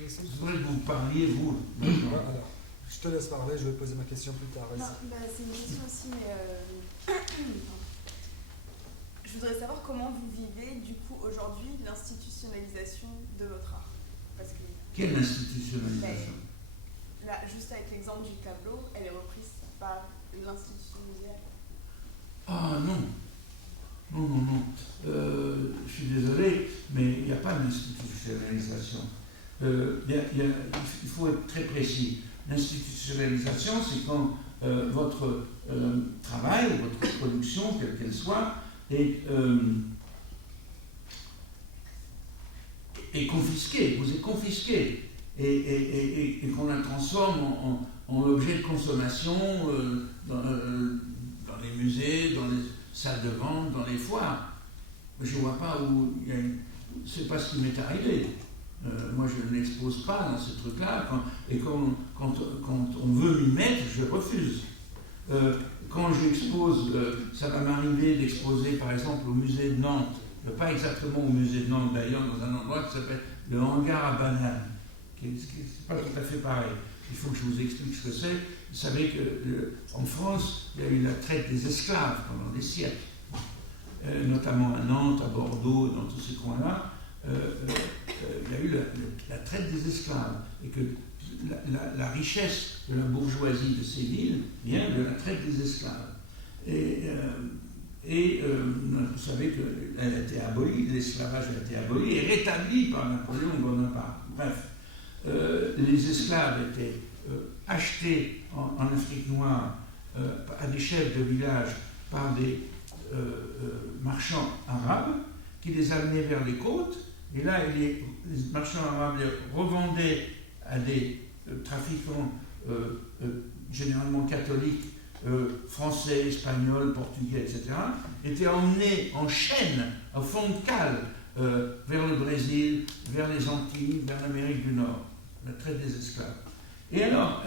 Je aussi. voudrais que vous parliez, vous. Ouais, alors, je te laisse parler, je vais poser ma question plus tard. Non, c'est une question aussi, mais je voudrais savoir comment vous vivez du coup aujourd'hui l'institutionnalisation de votre art. Parce que Quelle institutionnalisation? là, juste avec l'exemple du tableau, elle est reprise par l'institution muséale. Ah non, non, non, non. Je suis désolé, mais il n'y a pas d'institutionnalisation. Il faut être très précis. L'institutionnalisation, c'est quand votre travail, votre production, quelle qu'elle soit, est confisquée, vous êtes confisqué, et qu'on la transforme en objet de consommation dans les musées, dans les salles de vente, dans les foires. Je ne vois pas où il y a c'est pas ce qui m'est arrivé. Moi, je n'expose pas dans ce truc-là, et quand on veut m'y mettre, je refuse. Quand j'expose, ça va m'arriver d'exposer, par exemple, au musée de Nantes, pas exactement au musée de Nantes d'ailleurs, dans un endroit qui s'appelle le hangar à bananes, c'est pas tout à fait pareil. Il faut que je vous explique ce que c'est. Vous savez qu'en France, il y a eu la traite des esclaves pendant des siècles, notamment à Nantes, à Bordeaux, dans tous ces coins-là. Il y a eu la traite des esclaves, et que la richesse de la bourgeoisie de ces villes vient de la traite des esclaves. Vous savez qu'elle a été abolie, l'esclavage a été aboli et rétabli par Napoléon Bonaparte. Bref, les esclaves étaient achetés en Afrique noire à des chefs de village par des marchands arabes qui les amenaient vers les côtes, et là les marchands arabes les revendaient à des trafiquants généralement catholiques, français, espagnols, portugais, etc., étaient emmenés en chaîne, au fond de cale, vers le Brésil, vers les Antilles, vers l'Amérique du Nord, la traite des esclaves. Et alors,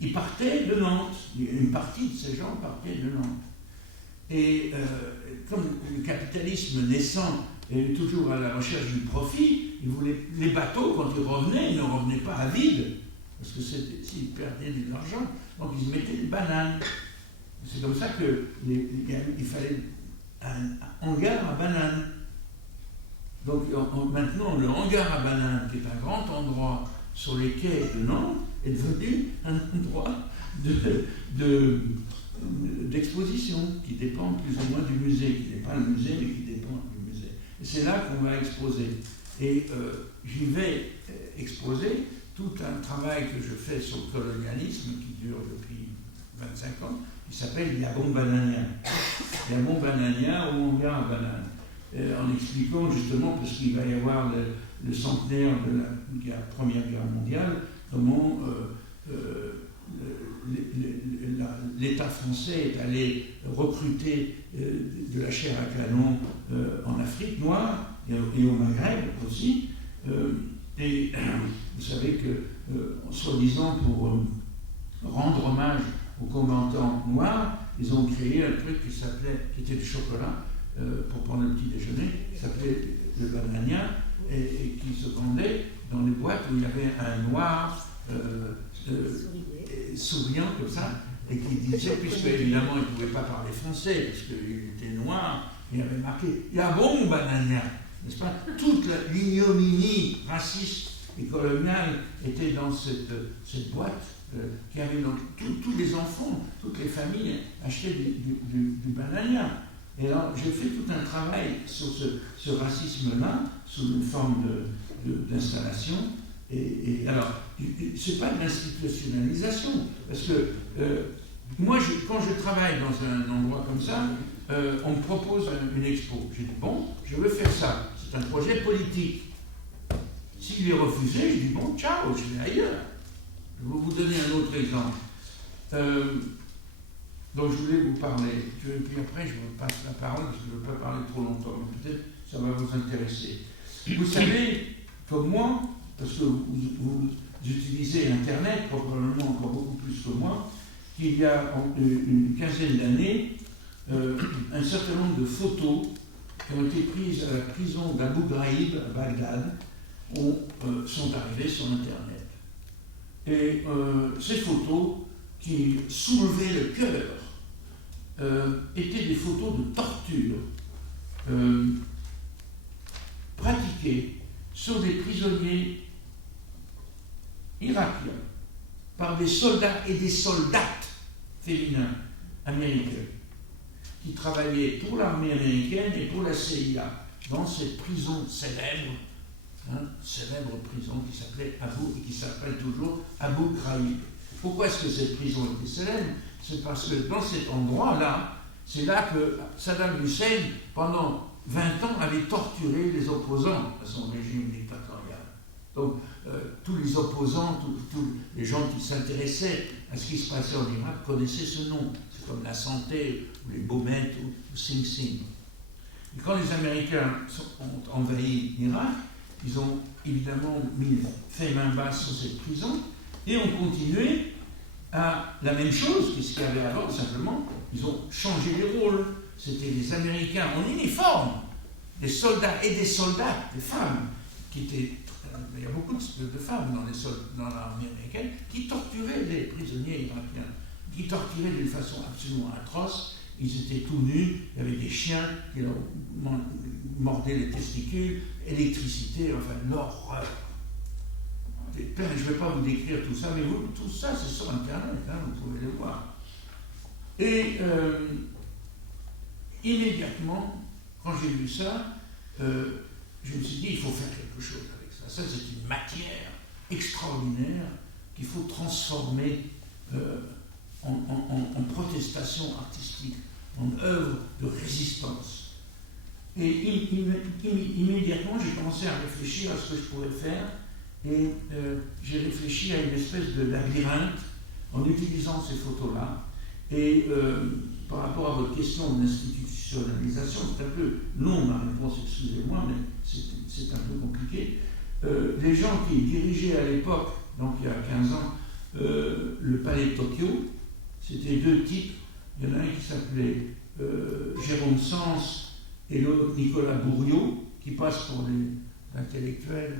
ils partaient de Nantes, une partie de ces gens partaient de Nantes. Et comme le capitalisme naissant est toujours à la recherche du profit, les bateaux, quand ils revenaient, ils ne revenaient pas à vide, parce que s'ils perdaient de l'argent, donc ils mettaient des bananes. C'est comme ça qu'il fallait un hangar à bananes. Donc maintenant, le hangar à bananes, qui est un grand endroit sur les quais de Nantes, est devenu un endroit d'exposition qui dépend plus ou moins du musée, qui n'est pas le musée, mais qui dépend du musée. Et c'est là qu'on va exposer. Et j'y vais exposer tout un travail que je fais sur le colonialisme, qui dure depuis 25 ans, qui s'appelle Yabon Banania. Yabon Banania au hangar à bananes. En expliquant justement, parce qu'il va y avoir le centenaire de la Première Guerre mondiale, comment l'État français est allé recruter de la chair à canon en Afrique noire et au Maghreb aussi. Et vous savez que, soi-disant, pour rendre hommage aux combattants noirs, ils ont créé un truc qui était du chocolat, pour prendre le petit déjeuner, qui s'appelait le banania, et qui se vendait dans les boîtes où il y avait un noir souriant comme ça, et qui disait, puisque évidemment il ne pouvait pas parler français, puisqu'il était noir, il avait marqué « Yabon banania », n'est-ce pas? Toute l'ignominie raciste et coloniale était dans cette boîte qui avait donc tous les enfants, toutes les familles achetaient du banania. Et alors j'ai fait tout un travail sur ce racisme-là, sous une forme d'installation. Et alors, c'est pas de l'institutionnalisation, parce que moi, quand je travaille dans un endroit comme ça, on me propose une expo. J'ai dit, bon, je veux faire ça. C'est un projet politique. S'il est refusé, je dis, bon, ciao, je vais ailleurs. Je vais vous donner un autre exemple. Donc, je voulais vous parler. Et puis après, je vous passe la parole, parce que je ne veux pas parler trop longtemps, mais peut-être ça va vous intéresser. Vous savez, comme moi, parce que vous utilisez Internet, probablement encore beaucoup plus que moi, qu'il y a une quinzaine d'années, un certain nombre de photos qui ont été prises à la prison d'Abu Ghraib, à Bagdad, sont arrivées sur Internet. Et ces photos qui soulevaient le cœur étaient des photos de torture pratiquées sur des prisonniers irakiens par des soldats et des soldates féminins américains qui travaillaient pour l'armée américaine et pour la CIA dans cette prison célèbre, célèbre prison qui s'appelait et qui s'appelle toujours Abu Ghraib. Pourquoi est-ce que cette prison était célèbre? C'est parce que dans cet endroit-là, c'est là que Saddam Hussein, pendant 20 ans, avait torturé les opposants à son régime dictatorial. Donc, tous les opposants, tous les gens qui s'intéressaient à ce qui se passait en Irak connaissaient ce nom. C'est comme la santé, ou les Baumettes, ou Sing Sing. Et quand les Américains ont envahi l'Irak, ils ont évidemment fait main basse sur cette prison et ont continué à la même chose que ce qu'il y avait avant, simplement, ils ont changé les rôles. C'était les Américains en uniforme, des soldats et des soldates, des femmes, qui étaient... Il y a beaucoup de femmes dans l'armée américaine qui torturaient les prisonniers irakiens, qui torturaient d'une façon absolument atroce. Ils étaient tout nus, il y avait des chiens qui leur mordaient les testicules, électricité, enfin l'horreur. Je ne vais pas vous décrire tout ça, mais tout ça c'est sur Internet, vous pouvez le voir. Et immédiatement, quand j'ai vu ça, je me suis dit, il faut faire quelque chose avec ça. Ça, c'est une matière extraordinaire qu'il faut transformer en protestation artistique, en œuvre de résistance. Et immédiatement, j'ai commencé à réfléchir à ce que je pourrais faire, et j'ai réfléchi à une espèce de labyrinthe en utilisant ces photos-là. Et par rapport à votre question d'institutionnalisation, c'est un peu long ma réponse, excusez-moi, mais c'est un peu compliqué. Les gens qui dirigeaient à l'époque, donc il y a 15 ans, le palais de Tokyo, c'était deux types. Il y en a un qui s'appelait Jérôme Sens et l'autre Nicolas Bourriaud, qui passe pour des intellectuels.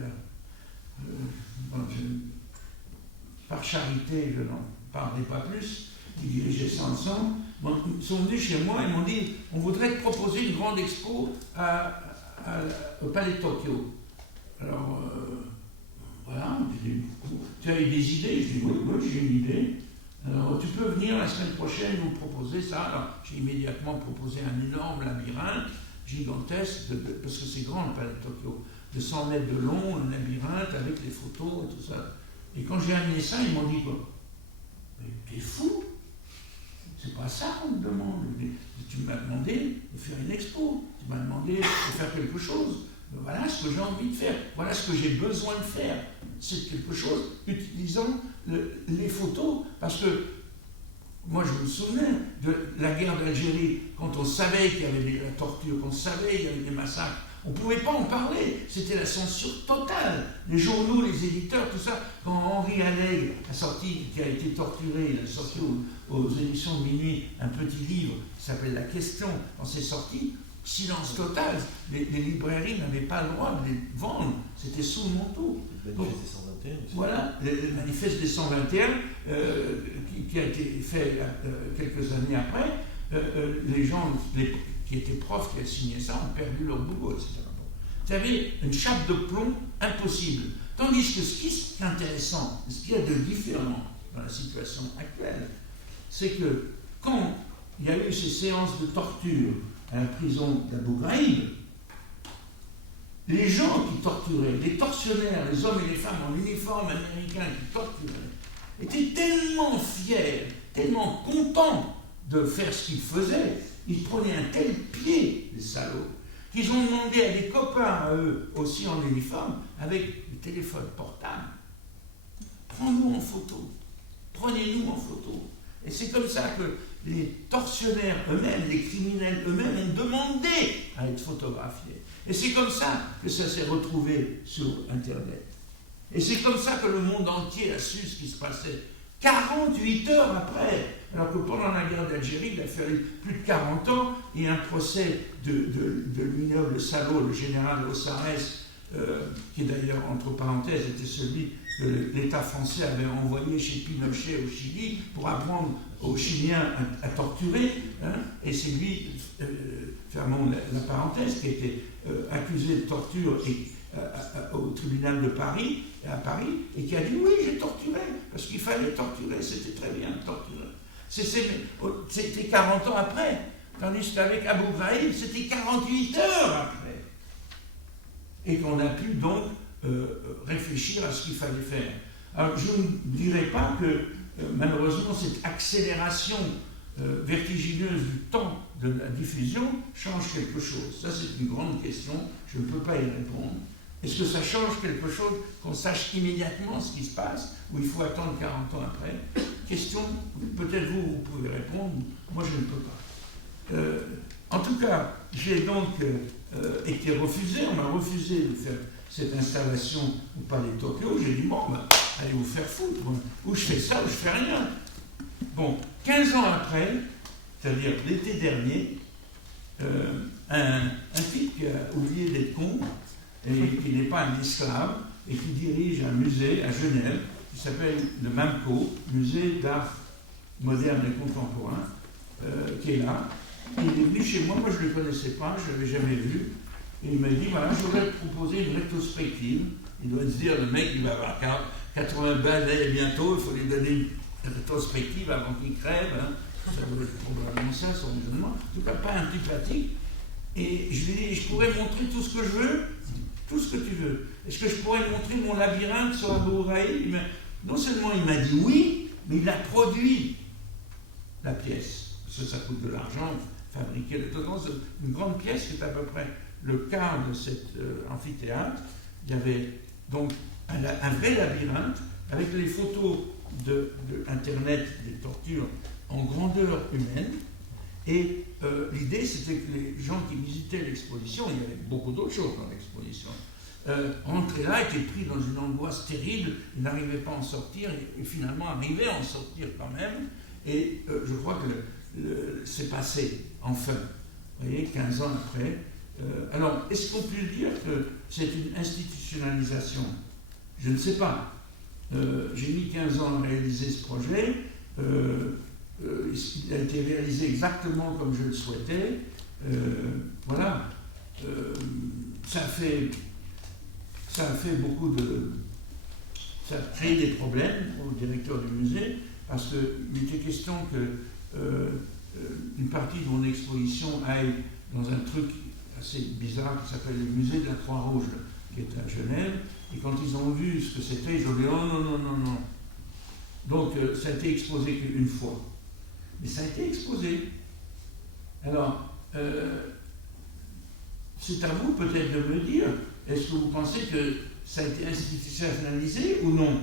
Par charité, je n'en parlerai pas plus, qui dirigeaient ça ensemble. Ils sont venus chez moi et m'ont dit, on voudrait te proposer une grande expo au Palais de Tokyo. Alors, voilà, j'ai dit, tu as eu des idées? Je dis, oui, j'ai une idée. Alors, tu peux venir la semaine prochaine nous proposer ça. Alors, j'ai immédiatement proposé un énorme labyrinthe gigantesque, parce que c'est grand le Palais de Tokyo, de 100 mètres de long, un labyrinthe avec les photos et tout ça. Et quand j'ai amené ça, ils m'ont dit, quoi? Mais t'es fou? C'est pas ça qu'on me demande. Tu m'as demandé de faire une expo, tu m'as demandé de faire quelque chose. Mais voilà ce que j'ai envie de faire, voilà ce que j'ai besoin de faire. C'est quelque chose utilisant les photos, parce que moi je me souviens de la guerre d'Algérie, quand on savait qu'il y avait de la torture, quand on savait qu'il y avait des massacres, on ne pouvait pas en parler, c'était la censure totale. Les journaux, les éditeurs, tout ça. Quand Henri Allègre a sorti, qui a été torturé, il a sorti aux éditions de minuit un petit livre qui s'appelle La Question, quand c'est sorti, silence total. Les librairies n'avaient pas le droit de les vendre, c'était sous le manteau. Le manifeste des 121 aussi. Voilà, le manifeste des 121, qui a été fait quelques années après, les gens qui étaient profs, qui avaient signé ça, ont perdu leur boulot, etc. Vous avez une chape de plomb impossible. Tandis que ce qui est intéressant, ce qu'il y a de différent dans la situation actuelle, c'est que quand il y a eu ces séances de torture à la prison d'Abu Ghraib, les gens qui torturaient, les tortionnaires, les hommes et les femmes en uniforme américain qui torturaient, étaient tellement fiers, tellement contents de faire ce qu'ils faisaient, ils prenaient un tel pied, les salauds, qu'ils ont demandé à des copains, à eux, aussi en uniforme, avec des téléphones portables, prends-nous en photo, prenez-nous en photo. Et c'est comme ça que les tortionnaires eux-mêmes, les criminels eux-mêmes ont demandé à être photographiés. Et c'est comme ça que ça s'est retrouvé sur Internet. Et c'est comme ça que le monde entier a su ce qui se passait. 48 heures après, alors que pendant la guerre d'Algérie, il a fallu plus de 40 ans, et un procès de l'ignoble salaud, le général Ossares, qui d'ailleurs, entre parenthèses, était celui que l'État français avait envoyé chez Pinochet au Chili pour apprendre aux Chiliens à torturer, hein, et c'est lui, fermons la parenthèse, qui était accusé de torture au tribunal de Paris, à Paris, et qui a dit oui, j'ai torturé, parce qu'il fallait torturer, c'était très bien de torturer. C'était 40 ans après, tandis qu'avec Abu Ghraib, c'était 48 heures après. Et qu'on a pu donc réfléchir à ce qu'il fallait faire. Alors je ne dirais pas que malheureusement cette accélération vertigineuse du temps de la diffusion change quelque chose. Ça c'est une grande question, je ne peux pas y répondre. Est-ce que ça change quelque chose qu'on sache immédiatement ce qui se passe ou il faut attendre 40 ans après? Question, peut-être vous pouvez répondre, moi je ne peux pas. En tout cas, j'ai donc été refusé, on m'a refusé de faire cette installation au Palais de Tokyo. J'ai dit, bon, allez vous faire foutre, ou je fais ça ou je fais rien. Bon, 15 ans après, c'est-à-dire l'été dernier, un type qui a oublié d'être con, et qui n'est pas un esclave, et qui dirige un musée à Genève, qui s'appelle le MAMCO, Musée d'art moderne et contemporain, qui est là. Il est venu chez moi, moi je ne le connaissais pas, je ne l'avais jamais vu, et il m'a dit, voilà, je voudrais te proposer une rétrospective. Il doit se dire, le mec, il va avoir 80 balais bientôt, il faut lui donner une rétrospective avant qu'il crève, hein. Ça doit être probablement ça, son raisonnement, en tout cas pas antipathique. Et je lui ai dit, je pourrais montrer tout ce que je veux, tout ce que tu veux. Est-ce que je pourrais montrer mon labyrinthe sur Abu Ghraib? Non seulement il m'a dit oui, mais il a produit la pièce. Parce que ça coûte de l'argent, fabriquer le total. C'est une grande pièce qui est à peu près le quart de cet amphithéâtre. Il y avait donc un vrai labyrinthe avec les photos de Internet des tortures en grandeur humaine. Et l'idée, c'était que les gens qui visitaient l'exposition, il y avait beaucoup d'autres choses dans l'exposition, rentraient là, étaient pris dans une angoisse terrible, ils n'arrivaient pas à en sortir, et finalement arrivaient à en sortir quand même. Et je crois que c'est passé, enfin, vous voyez, 15 ans après. Alors, est-ce qu'on peut dire que c'est une institutionnalisation? Je ne sais pas. J'ai mis 15 ans à réaliser ce projet. Il a été réalisé exactement comme je le souhaitais. Voilà. Ça a fait beaucoup de... Ça a créé des problèmes au directeur du musée, parce qu'il était question que une partie de mon exposition aille dans un truc assez bizarre qui s'appelle le musée de la Croix-Rouge, qui est à Genève. Et quand ils ont vu ce que c'était, ils ont dit « Oh non, non, non, non ». Donc ça a été exposé qu'une fois. Mais ça a été exposé. Alors, c'est à vous peut-être de me dire, est-ce que vous pensez que ça a été institutionnalisé ou non?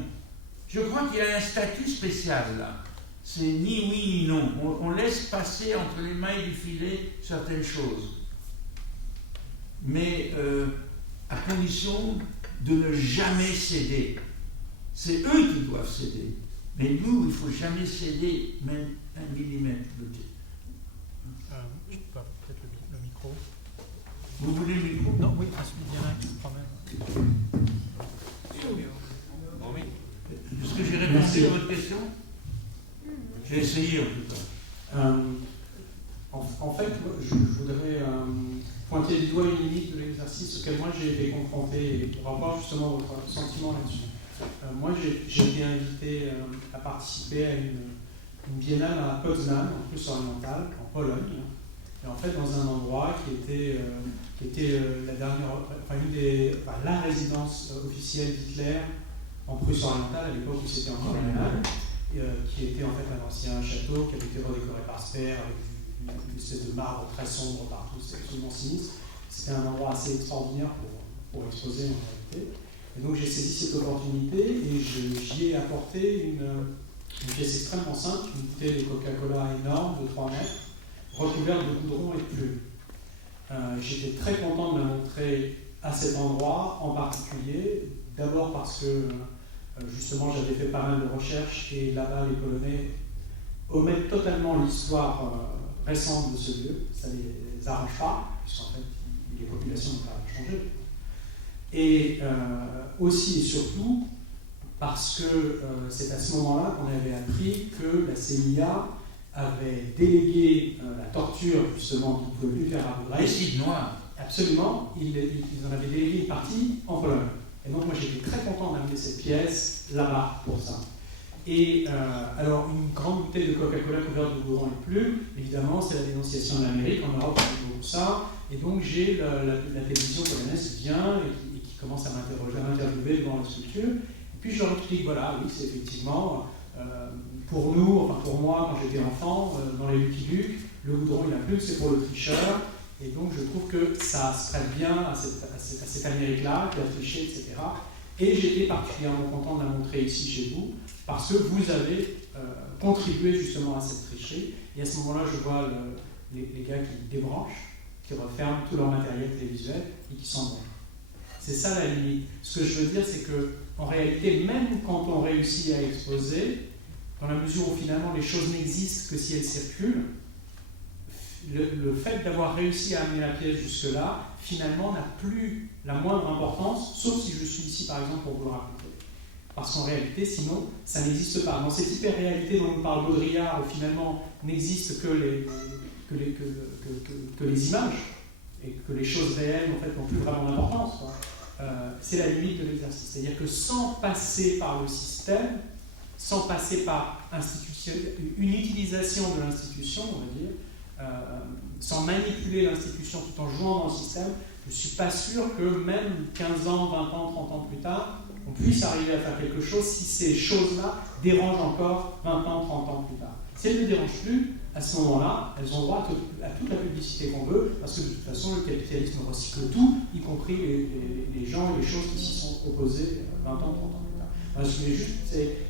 Je crois qu'il y a un statut spécial là. C'est ni oui ni non. On laisse passer entre les mailles du filet certaines choses. Mais à condition de ne jamais céder. C'est eux qui doivent céder. Mais nous, il ne faut jamais céder même un millimètre de thé. Peut-être le micro. Vous voulez le micro? Non, oui, celui direct, quand même. Oui. Est-ce que j'ai répondu à votre question? J'ai essayé en tout cas. En fait, je voudrais pointer du doigt une limite de l'exercice auquel moi j'ai été confronté et pour avoir justement votre sentiment là-dessus. Moi, j'ai été invité à participer à une biennale à Poznań, en Prusse orientale, en Pologne, et en fait dans un endroit qui était la dernière, la résidence officielle d'Hitler en Prusse orientale à l'époque où c'était encore biennale, qui était en fait un ancien château qui avait été redécoré par Speer avec une espèce de marbre très sombre partout, c'était absolument sinistre. C'était un endroit assez extraordinaire pour exposer en réalité. Et donc j'ai saisi cette opportunité et j'y ai apporté une pièce extrêmement simple, une bouteille de Coca-Cola énorme de 3 mètres, recouverte de goudron et de plumes. J'étais très content de la montrer à cet endroit en particulier, d'abord parce que justement j'avais fait pas mal de recherches et là-bas les Polonais omettent totalement l'histoire récente de ce lieu, ça ne les arrange pas, puisqu'en fait les populations n'ont pas changé. Et aussi et surtout parce que c'est à ce moment-là qu'on avait appris que la CIA avait délégué la torture, justement, qu'ils ne pouvaient plus faire à Abu Ghraib. Les sites noirs. Absolument, ils en avaient délégué une partie en Pologne. Et donc moi j'étais très content d'amener cette pièce là-bas pour ça. Et alors une grande bouteille de Coca-Cola couverte de goudron et de plumes, évidemment c'est la dénonciation de l'Amérique, en Europe on fait beaucoup ça. Et donc j'ai la télévision polonaise qui vient et qui commence à m'interroger, à m'interviewer devant la sculpture. Et puis je leur explique, voilà, oui c'est effectivement, pour nous, enfin pour moi quand j'étais enfant, dans les Lucky Luke, le goudron et la plume c'est pour le tricheur. Et donc je trouve que ça se prête bien à cette Amérique-là, qui a triché, etc. Et j'étais particulièrement content de la montrer ici chez vous, parce que vous avez contribué justement à cette tricherie. Et à ce moment-là, je vois les gars qui débranchent, qui referment tout leur matériel télévisuel et qui s'en vont. C'est ça la limite. Ce que je veux dire, c'est qu'en réalité, même quand on réussit à exposer, dans la mesure où finalement les choses n'existent que si elles circulent, le fait d'avoir réussi à amener la pièce jusque-là, finalement, n'a plus la moindre importance, sauf si je suis ici, par exemple, pour vous le raconter. Parce qu'en réalité, sinon, ça n'existe pas. Dans cette hyper-réalité dont nous parle Baudrillard, où finalement n'existent que les images, et que les choses réelles, en fait, n'ont plus vraiment d'importance, c'est la limite de l'exercice. C'est-à-dire que sans passer par le système, sans passer par une utilisation de l'institution, on va dire, sans manipuler l'institution tout en jouant dans le système, je ne suis pas sûr que même 15 ans, 20 ans, 30 ans plus tard, on puisse arriver à faire quelque chose si ces choses-là dérangent encore 20 ans, 30 ans plus tard. Si elles ne dérangent plus, à ce moment-là, elles ont droit à toute la publicité qu'on veut, parce que de toute façon, le capitalisme recycle tout, y compris les gens et les choses qui s'y sont opposés 20 ans, 30 ans plus tard. Alors,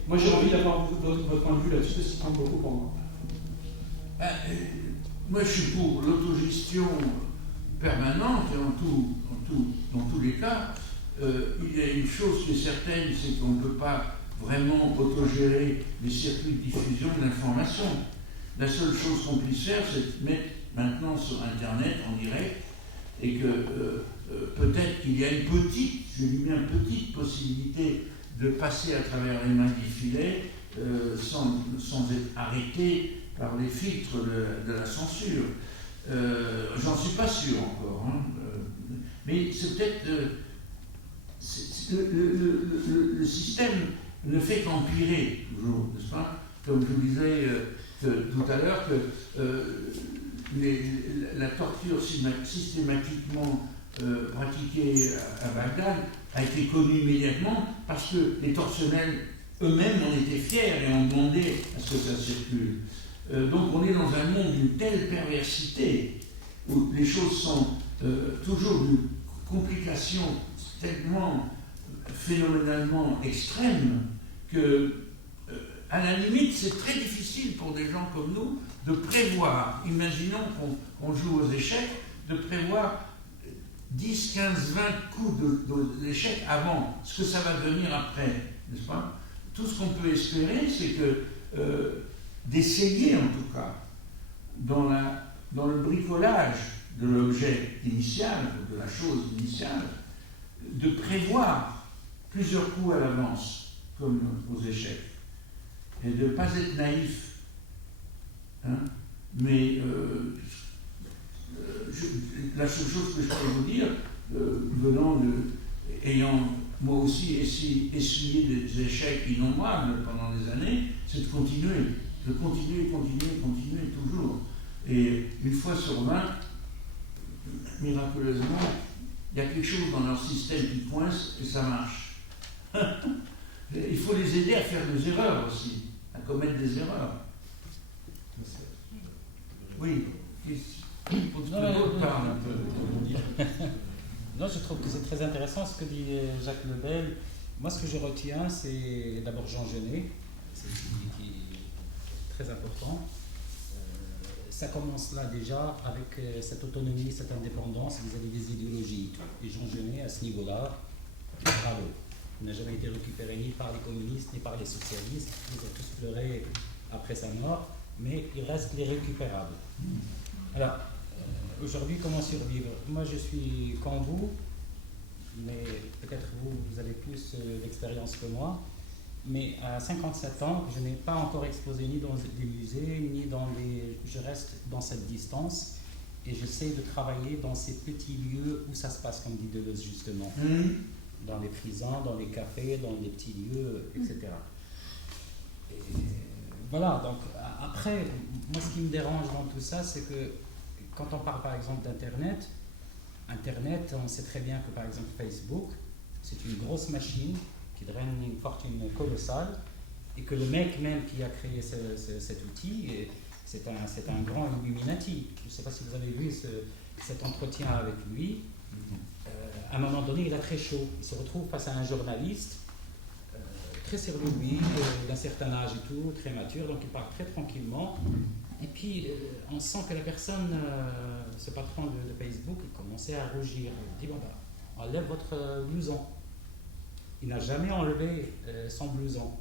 moi, j'ai envie d'avoir votre point de vue là-dessus, parce qu'il compte beaucoup pour moi. Moi, je suis pour l'autogestion permanente et dans tous les cas. Il y a une chose qui est certaine, c'est qu'on ne peut pas vraiment autogérer les circuits de diffusion d'informations. La seule chose qu'on puisse faire, c'est de mettre maintenant sur Internet en direct et que peut-être qu'il y a une petite, je dis bien petite possibilité de passer à travers les mains du filet sans être arrêté par les filtres de la censure. J'en suis pas sûr encore. Mais c'est peut-être... le système ne fait qu'empirer toujours, n'est-ce pas? Comme je vous disais tout à l'heure, que la torture systématiquement pratiquée à Bagdad a été connue immédiatement parce que les tortionnaires eux-mêmes en étaient fiers et ont demandé à ce que ça circule. Donc on est dans un monde d'une telle perversité où les choses sont toujours d'une complication tellement phénoménalement extrême que à la limite c'est très difficile pour des gens comme nous de prévoir, imaginons qu'on joue aux échecs, de prévoir 10, 15, 20 coups d'échecs avant, ce que ça va devenir après, n'est-ce pas? Tout ce qu'on peut espérer, c'est que d'essayer en tout cas, dans le bricolage de l'objet initial, de la chose initiale, de prévoir plusieurs coups à l'avance, comme aux échecs, et de ne pas être naïf. Mais la seule chose que je peux vous dire, ayant moi aussi essuyé des échecs innombrables pendant des années, c'est de continuer toujours. Et une fois sur 20, miraculeusement, il y a quelque chose dans leur système qui coince et ça marche. Il faut les aider à faire des erreurs aussi, à commettre des erreurs. Oui, pour que l'autre parle un peu. Non, je trouve que c'est très intéressant ce que dit Jacques Lebel. Moi, ce que je retiens, c'est d'abord Jean Genet, c'est qui est très important. Ça commence là déjà avec cette autonomie, cette indépendance vis-à-vis des idéologies. Et Jean Genet, à ce niveau-là, bravo. Il n'a jamais été récupéré ni par les communistes ni par les socialistes. Ils ont tous pleuré après sa mort, mais il reste l'irrécupérable. Alors, aujourd'hui, comment survivre? Moi, je suis comme vous. mais peut-être vous avez plus d'expérience que moi. Mais à 57 ans, je n'ai pas encore exposé ni dans des musées, ni dans des... Je reste dans cette distance et j'essaie de travailler dans ces petits lieux où ça se passe, comme dit Deleuze justement. Dans les prisons, dans les cafés, dans les petits lieux, etc. Et voilà, donc après, moi ce qui me dérange dans tout ça, c'est que quand on parle par exemple d'Internet, on sait très bien que par exemple Facebook, c'est une grosse machine qui draine une fortune colossale et que le mec même qui a créé cet outil, c'est un grand Illuminati. Je ne sais pas si vous avez vu cet entretien avec lui. À un moment donné, il a très chaud. Il se retrouve face à un journaliste très sérieux, lui, d'un certain âge et tout, très mature, donc il parle très tranquillement. Et puis, on sent que la personne, ce patron de Facebook, il commençait à rougir. Il dit, bon, enlève votre blouson. Il n'a jamais enlevé son blouson.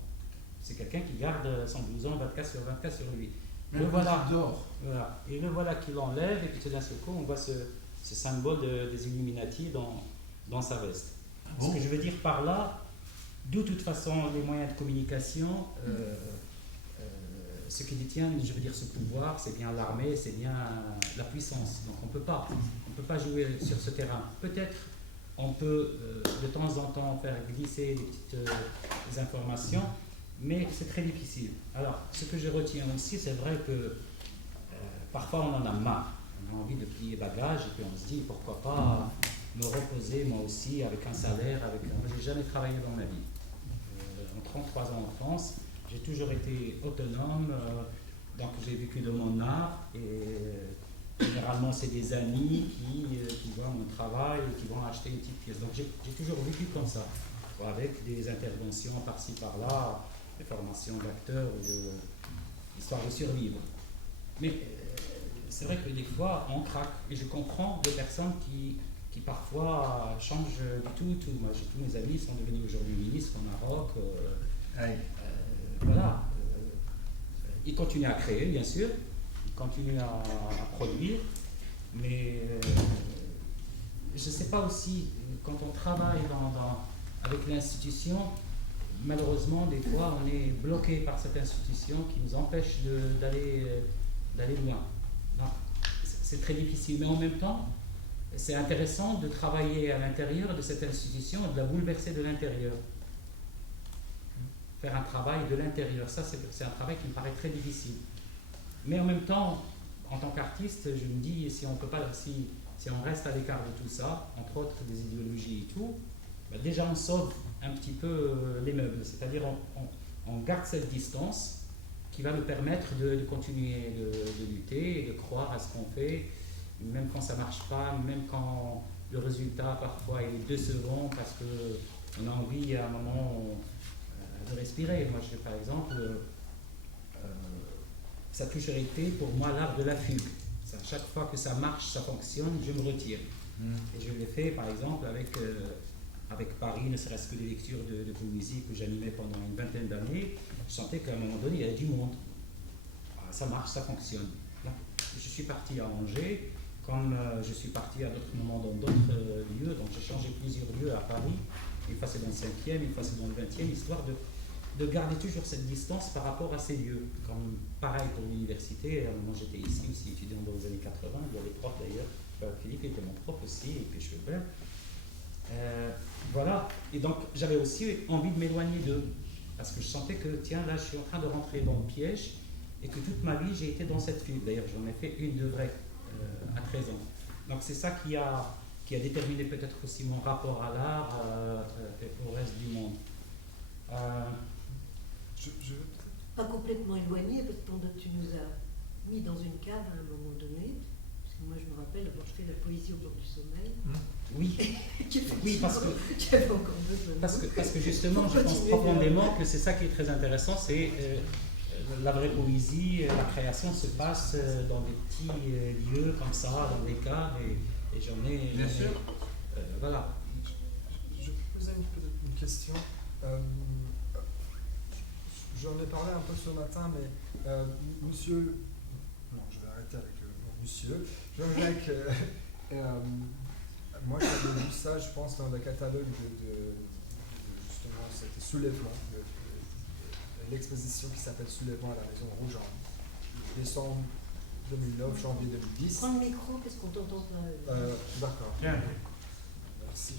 C'est quelqu'un qui garde son blouson 24 sur 24 sur lui. Le voilà. Voilà. Et le voilà qui l'enlève, et puis tout d'un seul coup, on voit ce symbole des Illuminati dans sa veste. Ce que je veux dire par là, d'où de toute façon les moyens de communication, ce qui détient, je veux dire, ce pouvoir, c'est bien l'armée, c'est bien la puissance. Donc on ne peut pas jouer sur ce terrain. Peut-être on peut de temps en temps faire glisser des petites informations, mais c'est très difficile. Alors, ce que je retiens aussi, c'est vrai que parfois on en a marre. On a envie de plier bagages et puis on se dit pourquoi pas me reposer moi aussi avec un salaire. Moi, j'ai jamais travaillé dans ma vie. En 33 ans en France, j'ai toujours été autonome, donc j'ai vécu de mon art et généralement c'est des amis qui voient mon travail et qui vont acheter une petite pièce. Donc j'ai toujours vécu comme ça, avec des interventions par-ci par-là, des formations d'acteurs, histoire de survivre. Mais c'est vrai que des fois on craque et je comprends des personnes qui parfois changent du tout. Moi, tous mes amis sont devenus aujourd'hui ministres au Maroc. Voilà. Ils continuent à créer, bien sûr. Ils continuent à produire. Mais je ne sais pas aussi, quand on travaille avec l'institution, malheureusement, des fois, on est bloqué par cette institution qui nous empêche d'aller loin. Donc, c'est très difficile. Mais en même temps, c'est intéressant de travailler à l'intérieur de cette institution et de la bouleverser de l'intérieur. Faire un travail de l'intérieur, ça c'est un travail qui me paraît très difficile. Mais en même temps, en tant qu'artiste, je me dis, si on reste à l'écart de tout ça, entre autres des idéologies et tout, déjà on sauve un petit peu les meubles. C'est-à-dire on garde cette distance qui va nous permettre de continuer de lutter et de croire à ce qu'on fait, même quand ça ne marche pas, même quand le résultat parfois est décevant parce qu'on a envie à un moment de respirer. Moi, par exemple, ça a toujours été pour moi l'art de la fugue. À chaque fois que ça marche, ça fonctionne, je me retire. Et je l'ai fait par exemple avec Paris, ne serait-ce que des lectures de poésie que j'animais pendant une vingtaine d'années. Je sentais qu'à un moment donné, il y avait du monde. Ça marche, ça fonctionne. Donc, je suis parti à Angers, comme je suis parti à d'autres moments dans d'autres lieux. Donc j'ai changé plusieurs lieux à Paris. Une fois c'est dans le 5e, une fois c'est dans le 20e, histoire de garder toujours cette distance par rapport à ces lieux. Comme pareil pour l'université, moi j'étais ici aussi étudiant dans les années 80, il y avait prof d'ailleurs, Philippe était mon prof aussi, et puis Chevert. Voilà, et donc j'avais aussi envie de m'éloigner d'eux, parce que je sentais que tiens, là je suis en train de rentrer dans le piège, et que toute ma vie j'ai été dans cette fugue. D'ailleurs j'en ai fait une de vraie à 13 ans. Donc c'est ça qui a déterminé peut-être aussi mon rapport à l'art et au reste du monde. Pas complètement éloigné, parce que tu nous as mis dans une cave à un moment donné, parce que moi je me rappelle avoir fait la poésie au bord du sommeil. Oui, oui, parce que justement je pense profondément que c'est ça qui est très intéressant, c'est la vraie poésie, la création se passe dans des petits lieux comme ça, dans des caves, et j'en ai... Bien sûr. Voilà. Je peux poser une question. J'en ai parlé un peu ce matin, mais monsieur... Non, je vais arrêter avec le monsieur. Jean-Jacques moi j'avais vu ça, je pense, dans le catalogue de justement cet soulèvement, de l'exposition qui s'appelle Soulèvement à la Maison Rouge en décembre 2009, janvier 2010. Prends le micro parce qu'on t'entend pas. D'accord. Tiens. Merci.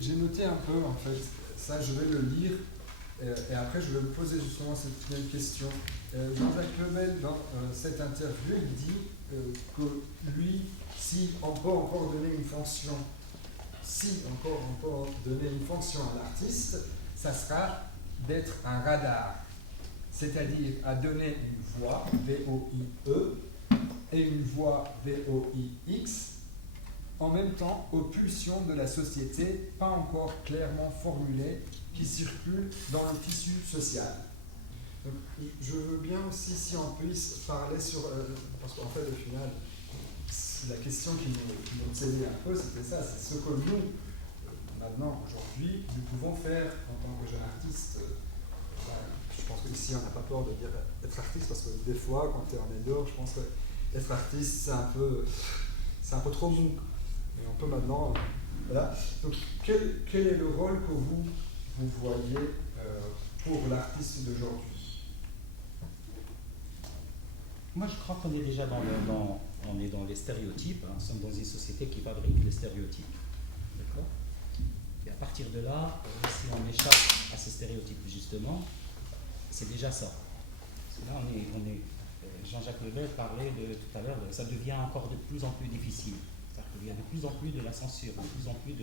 J'ai noté un peu, en fait, ça je vais le lire, et après je vais me poser justement cette même question. Jean-Jacques Lebel, dans cette interview, il dit que lui, si on peut encore donner une fonction, à l'artiste, ça sera d'être un radar, c'est-à-dire à donner une voix, V-O-I-E, et une voix, V-O-I-X, en même temps aux pulsions de la société pas encore clairement formulées qui circulent dans le tissu social. Donc, je veux bien aussi si on puisse parler sur... parce qu'en fait, au final, la question qui nous obsédait un peu, c'était ça, c'est ce que nous, maintenant, aujourd'hui, nous pouvons faire en tant que jeunes artistes. Je pense qu'ici, on n'a pas peur de dire être artiste, parce que des fois, quand tu es en dehors, je pense que être artiste, c'est un peu trop mou. Et on peut maintenant... voilà. Donc, quel est le rôle que vous voyez pour l'artiste d'aujourd'hui? Moi, je crois qu'on est déjà on est dans les stéréotypes. Nous sommes dans une société qui fabrique les stéréotypes. D'accord? Et à partir de là, si on échappe à ces stéréotypes, justement, c'est déjà ça. Parce que là, on est Jean-Jacques Lebel parlait tout à l'heure, ça devient encore de plus en plus difficile. C'est-à-dire qu'il y a de plus en plus de la censure, de plus en plus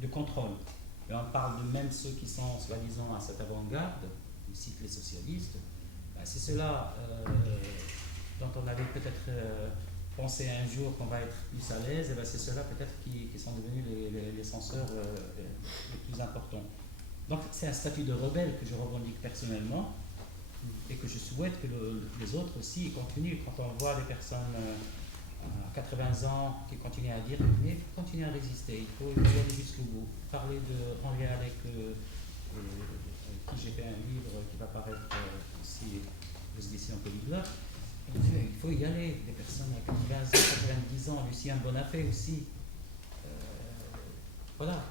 de contrôle. Et on parle de même ceux qui sont soi-disant à cette avant-garde, ils citent les socialistes. C'est ceux-là dont on avait peut-être pensé un jour qu'on va être plus à l'aise, et c'est ceux-là peut-être qui sont devenus les censeurs les plus importants. Donc c'est un statut de rebelle que je revendique personnellement et que je souhaite que les autres aussi continuent. Quand on voit des personnes à 80 ans qui continuent à dire mais il faut continuer à résister, il faut y aller jusqu'au bout. Parler en lien avec qui j'ai fait un livre qui va paraître aussi aux éditions Polyglotte. Il faut y aller, des personnes à 80 ans, 90 ans, Lucien Bonafé aussi. Voilà,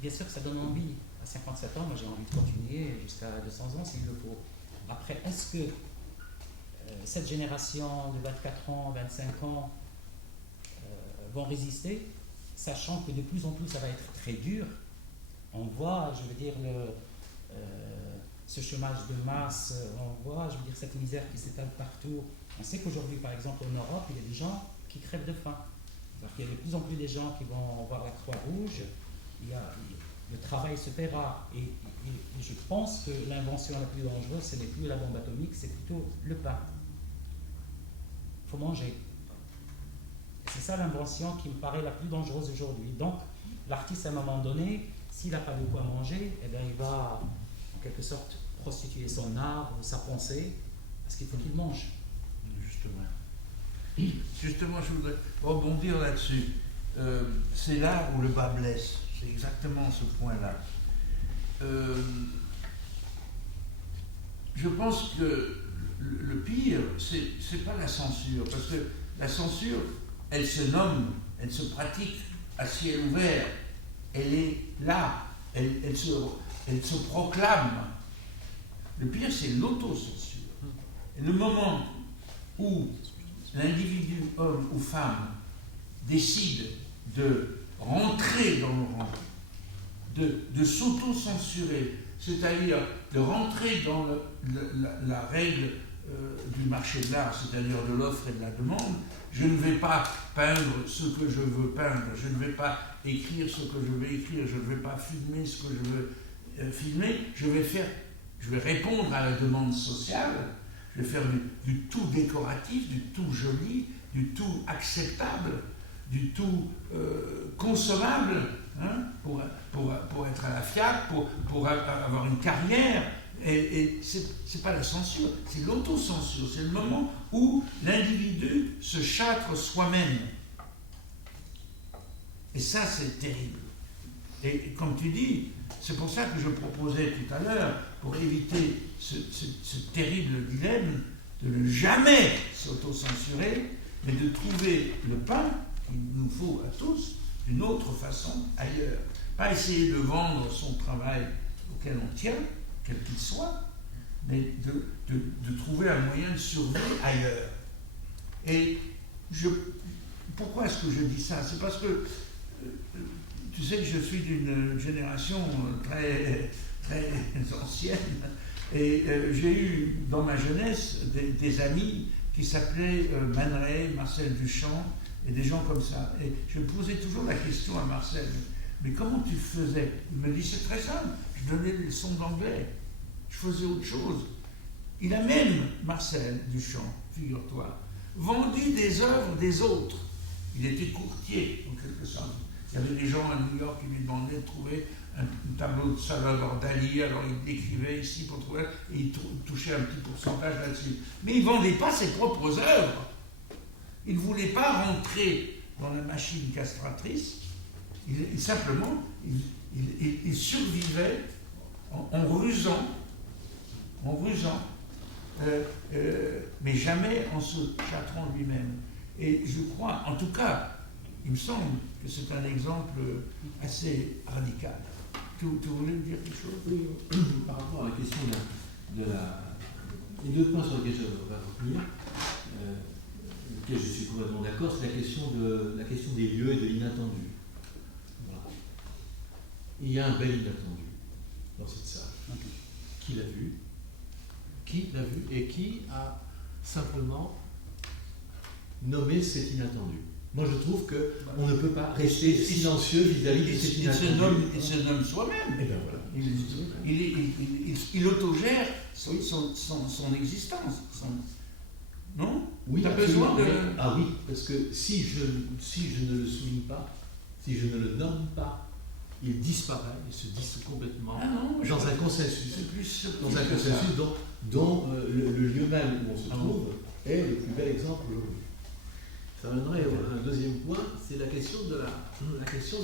bien sûr que ça donne envie. À 57 ans, moi j'ai envie de continuer jusqu'à 200 ans s'il le faut. Après, est-ce que cette génération de 24 ans, 25 ans vont résister, sachant que de plus en plus ça va être très dur? On voit, je veux dire, ce chômage de masse, on voit, je veux dire, cette misère qui s'étale partout. On sait qu'aujourd'hui, par exemple, en Europe, il y a des gens qui crèvent de faim. C'est-à-dire qu'il y a de plus en plus des gens qui vont voir la Croix-Rouge. Le travail se paiera. Et je pense que l'invention la plus dangereuse, ce n'est plus la bombe atomique, c'est plutôt le pain. Il faut manger. Et c'est ça l'invention qui me paraît la plus dangereuse aujourd'hui. Donc, l'artiste, à un moment donné, s'il n'a pas de quoi manger, eh bien, il va, en quelque sorte, prostituer son art ou sa pensée, parce qu'il faut qu'il mange. Justement, je voudrais rebondir là-dessus. C'est là où le bas blesse. C'est exactement ce point-là. Je pense que le pire, c'est pas la censure, parce que la censure, elle se nomme, elle se pratique à ciel ouvert, elle est là, elle se proclame. Le pire, c'est l'autocensure. Et le moment où l'individu, homme ou femme, décide de rentrer dans le rang, de s'auto-censurer, c'est-à-dire de rentrer dans la règle du marché de l'art, c'est-à-dire de l'offre et de la demande. Je ne vais pas peindre ce que je veux peindre, je ne vais pas écrire ce que je veux écrire, je ne vais pas filmer ce que je veux filmer, je vais répondre à la demande sociale, je vais faire du tout décoratif, du tout joli, du tout acceptable, du tout consommable, hein, pour être à la FIAC, pour avoir une carrière. Et c'est pas la censure, c'est l'autocensure. C'est le moment où l'individu se châtre soi-même. Et ça, c'est terrible. Et comme tu dis, c'est pour ça que je proposais tout à l'heure, pour éviter ce terrible dilemme, de ne jamais s'auto-censurer, mais de trouver le pain qu'il nous faut à tous d'une autre façon ailleurs. Pas essayer de vendre son travail auquel on tient, quel qu'il soit, mais de trouver un moyen de survie ailleurs. Et pourquoi est-ce que je dis ça? C'est parce que, tu sais que je suis d'une génération très, très ancienne, et j'ai eu dans ma jeunesse des amis qui s'appelaient Man Ray, Marcel Duchamp, et des gens comme ça. Et je me posais toujours la question à Marcel, mais comment tu faisais? Il me dit, c'est très simple, je donnais des leçons d'anglais, je faisais autre chose. Il a même, Marcel Duchamp, figure-toi, vendu des œuvres des autres. Il était courtier, en quelque sorte. Il y avait des gens à New York qui lui demandaient de trouver un tableau de Salvador Dali, alors il l'écrivait ici pour trouver, et il touchait un petit pourcentage là-dessus. Mais il ne vendait pas ses propres œuvres. Il ne voulait pas rentrer dans la machine castratrice. Simplement, il survivait en rusant, mais jamais en se châtrant lui-même. Et je crois, en tout cas, il me semble que c'est un exemple assez radical. Tu voulais me dire quelque chose? Oui, par rapport à la question les deux points sur lesquels je vais revenir, lesquels je suis complètement d'accord, c'est la question des lieux et de l'inattendu. Voilà. Il y a un bel inattendu dans cette salle. Qui l'a vu? Qui l'a vu et qui a simplement nommé cet inattendu? Moi, je trouve qu'on ne peut pas rester silencieux vis-à-vis de cet inattendu. Il se nomme soi-même. Et bien voilà. Il autogère son existence. Non? Oui, t'as besoin de... Ah oui, parce que si je ne le souligne pas, si je ne le nomme pas, il disparaît, il se dissout complètement dans un consensus. Dans un consensus dont le lieu même où on se trouve est le plus bel exemple aujourd'hui. Ça mènerait à un deuxième point, c'est la question de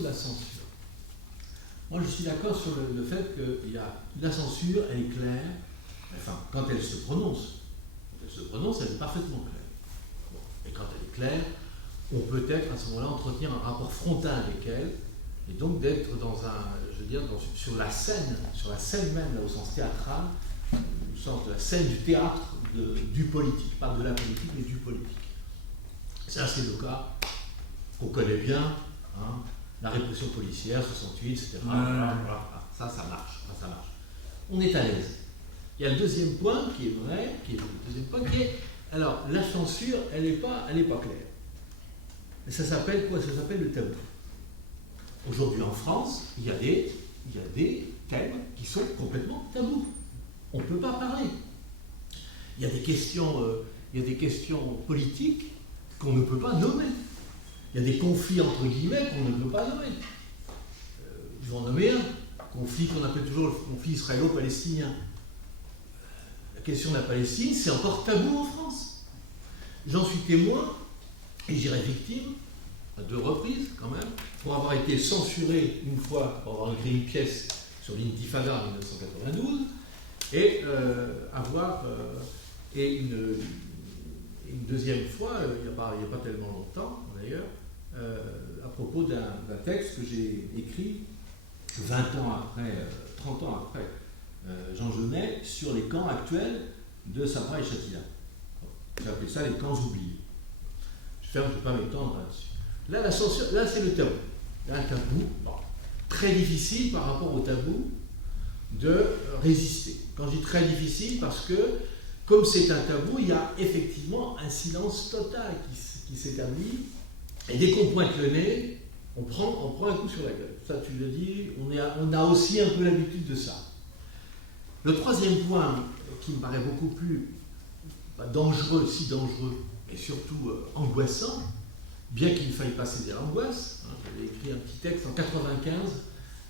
la censure. Moi, je suis d'accord sur le fait que la censure, elle est claire, enfin, quand elle se prononce, elle est parfaitement claire. Bon. Et quand elle est claire, on peut être à ce moment-là entretenir un rapport frontal avec elle, et donc d'être sur la scène même, là, au sens théâtral, au sens de la scène du théâtre du politique, pas de la politique, mais du politique. Ça, c'est le cas qu'on connaît bien, hein, la répression policière, 68, etc. Voilà. Ça marche. On est à l'aise. Il y a le deuxième point qui est vrai, alors, la censure, elle n'est pas claire. Et ça s'appelle quoi? Ça s'appelle le tabou. Aujourd'hui, en France, il y a des thèmes qui sont complètement tabous. On ne peut pas parler. Il y a des questions politiques qu'on ne peut pas nommer. Il y a des conflits entre guillemets qu'on ne peut pas nommer. Je vais en nommer un, conflit qu'on appelle toujours le conflit israélo-palestinien. La question de la Palestine, c'est encore tabou en France. J'en suis témoin, et j'irai victime, à 2 reprises quand même, pour avoir été censuré une fois, pour avoir écrit une pièce sur l'intifada en 1992, et une deuxième fois, il n'y a pas tellement longtemps d'ailleurs, à propos d'un texte que j'ai écrit 20 ans après, 30 ans après Jean Genet, sur les camps actuels de Sabra et Shatila. J'ai appelé ça les camps oubliés. Je ne vais pas m'étendre là-dessus. Là, la censure, là c'est le tabou. Là, un tabou très difficile par rapport au tabou de résister. Quand je dis très difficile, parce que comme c'est un tabou, il y a effectivement un silence total qui s'établit. Et dès qu'on pointe le nez, on prend un coup sur la gueule. Ça, tu le dis, on a aussi un peu l'habitude de ça. Le troisième point, qui me paraît beaucoup plus dangereux, et surtout angoissant, bien qu'il faille pas céder à l'angoisse, j'avais écrit un petit texte en 95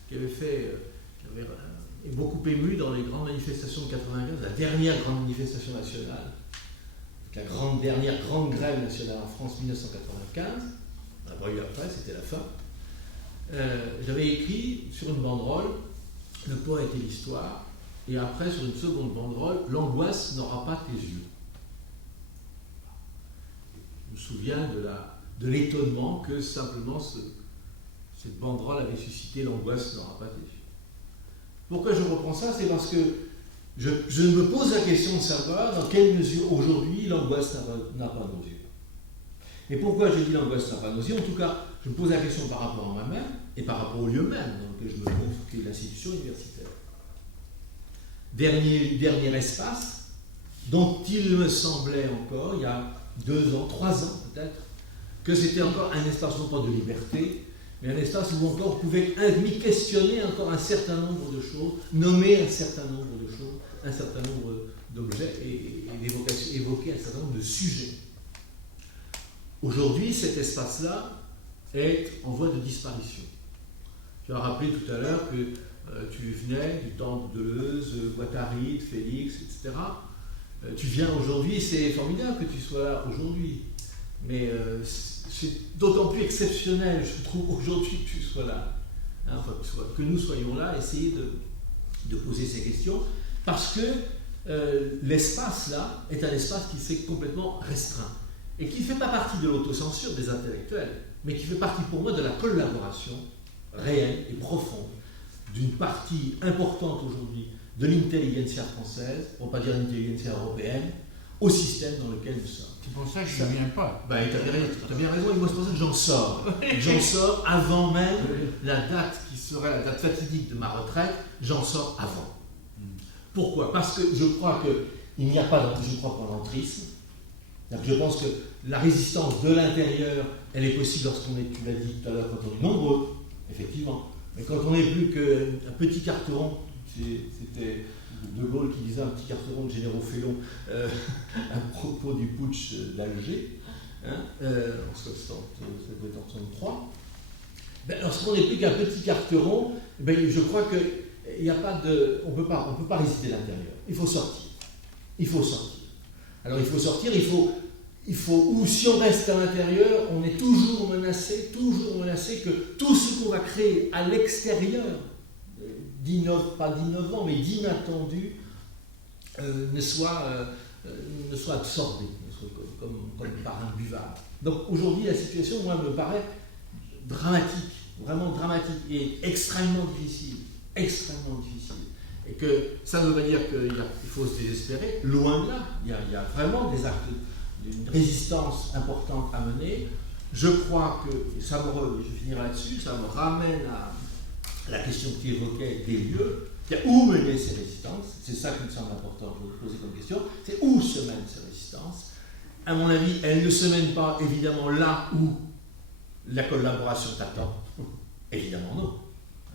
qui avait beaucoup ému dans les grandes manifestations de 95, la dernière grande manifestation nationale, la dernière grande grève nationale en France 1995, on n'a pas eu après, c'était la fin. J'avais écrit sur une banderole le poète et l'histoire, et après sur une seconde banderole, l'angoisse n'aura pas tes yeux. me souviens de l'étonnement que simplement cette banderole avait suscité l'angoisse dans Rapaté. Pourquoi je reprends ça? C'est parce que je me pose la question de savoir dans quelle mesure aujourd'hui l'angoisse n'a pas nos yeux. Et pourquoi je dis l'angoisse n'a pas nos yeux? En tout cas, je me pose la question par rapport à moi-même et par rapport au lieu même dans lequel je me trouve, qui est l'institution universitaire. Dernier espace dont il me semblait encore, il y a 2 ans, 3 ans peut-être, que c'était encore un espace non pas de liberté, mais un espace où encore on pouvait questionner encore un certain nombre de choses, nommer un certain nombre de choses, un certain nombre d'objets et évoquer un certain nombre de sujets. Aujourd'hui, cet espace-là est en voie de disparition. Tu as rappelé tout à l'heure que tu venais du temps de Deleuze, Guattari, Félix, etc. Tu viens aujourd'hui, c'est formidable que tu sois là aujourd'hui. Mais c'est d'autant plus exceptionnel, je trouve, aujourd'hui que tu sois là. Hein, enfin, que nous soyons là, essayer de poser ces questions, parce que l'espace là est un espace qui s'est complètement restreint et qui ne fait pas partie de l'autocensure des intellectuels, mais qui fait partie pour moi de la collaboration réelle et profonde d'une partie importante aujourd'hui de l'intelligentsia française, pour ne pas dire l'intelligentsia européenne, au système dans lequel nous sommes. C'est pour ça que je ne viens pas. Ben, tu as bien raison, et moi c'est pour ça que j'en sors. J'en sors avant même la date qui serait la date fatidique de ma retraite, j'en sors avant. Pourquoi? Parce que je crois qu'il n'y a pas d'entrisme. Je pense que la résistance de l'intérieur, elle est possible lorsqu'on est, tu l'as dit tout à l'heure, quand on est nombreux, effectivement. Mais quand on n'est plus qu'un petit carteron, c'était De Gaulle qui disait un petit carteron de généraux félons à propos du putsch d'Alger, hein, en 1963. Ben, lorsqu'on n'est plus qu'un petit carteron, ben, je crois qu'il n'y a pas de. On ne peut pas résister à l'intérieur. Il faut sortir. Il faut sortir. Alors il faut sortir, ou si on reste à l'intérieur, on est toujours menacé que tout ce qu'on va créer à l'extérieur, pas d'innovant, mais d'inattendu, ne soit absorbé, comme par un buvard. Donc aujourd'hui, la situation, moi, me paraît dramatique, vraiment dramatique, et extrêmement difficile. Et que ça ne veut pas dire qu'il faut se désespérer, loin de là. Il y a vraiment des actes d'une résistance importante à mener. Je crois que, je finirai là-dessus, ça me ramène à la question que tu évoquais des lieux. Où mener ces résistances? C'est ça qui me semble important de poser comme question. C'est où se mènent ces résistances? À mon avis, elles ne se mènent pas évidemment là où la collaboration t'attend. Évidemment non.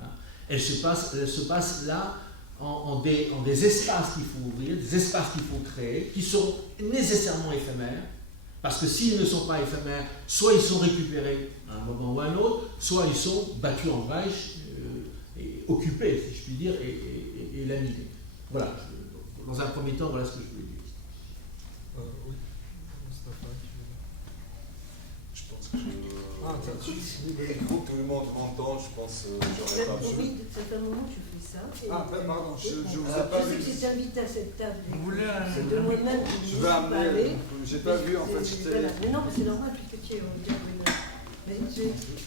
Hein? Elles se passent là en des espaces qu'il faut ouvrir, des espaces qu'il faut créer, qui sont nécessairement éphémères, parce que s'ils ne sont pas éphémères, soit ils sont récupérés à un moment ou à un autre, soit ils sont battus en brèche, et occupés, si je puis dire, et laminés. Voilà, dans un premier temps, voilà ce que je voulais dire. Oui, Mustapha, je pense que les groupes tout le monde m'entend, je pense j'aurais pas besoin. Oui, c'est un moment que je fais ça. Pardon, je vous ai pas pas vu. Je sais que j'ai invité à cette table. Vous voulez c'est de moi-même qui je vais amener. J'ai pas vu en fait. Voilà. Mais non, mais c'est normal puisque tu es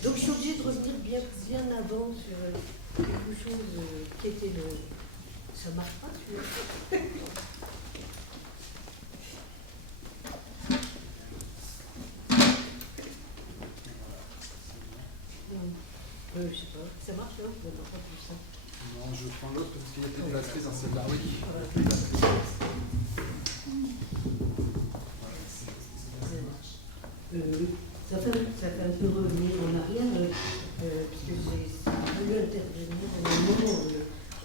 donc je suis obligée de revenir bien avant sur quelque chose qui était le. Ça marche pas, celui-là. Je sais pas, ça marche là? Je n'entends pas plus ça. Non, je prends l'autre parce qu'il y a plus de batterie dans celle-là. Oui. Ça fait un peu revenir en arrière, puisque j'ai voulu intervenir au moment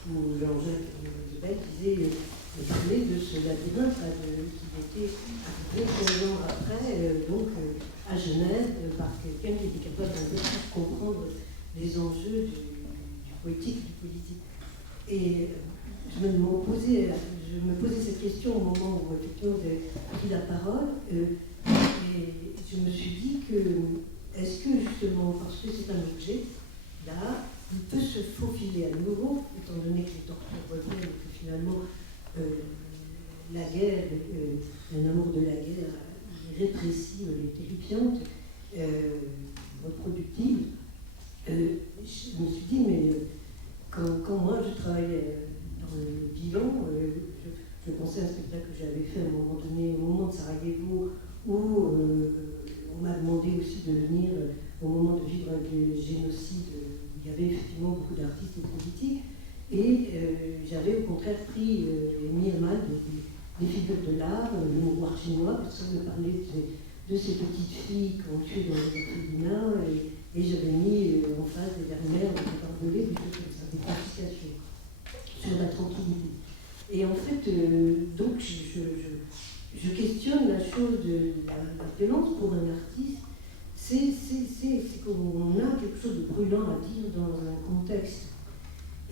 où Jean-Jacques Lebel parlait de ce labyrinthe qui était arrivé 15 ans après, donc à Genève, par quelqu'un qui était capable de comprendre les enjeux du poétique, du politique. Et je me posais cette question au moment où effectivement j'ai pris la parole, et je me suis dit que, est-ce que justement, parce que c'est un objet, là, il peut se faufiler à nouveau, étant donné que les tortures reviennent et que finalement, la guerre, un amour de la guerre, répressive, elle est terrifiante, reproductive. Je me suis dit, mais quand moi je travaillais dans le bilan, je pensais à un spectacle que j'avais fait à un moment donné, au moment de Sarajevo, où on m'a demandé aussi de venir au moment de vivre avec le génocide. Il y avait effectivement beaucoup d'artistes et politiques, et j'avais au contraire pris mis en mal des figures de l'art, le miroir chinois, personne ne parlait de ces petites filles qu'on tuait dans les orphelinats, et j'avais mis en face des dernières, des barbelés, des choses comme ça, des confiscations sur la tranquillité. Et en fait, donc je questionne la chose de la violence pour un artiste, c'est qu'on a quelque chose de brûlant à dire dans un contexte.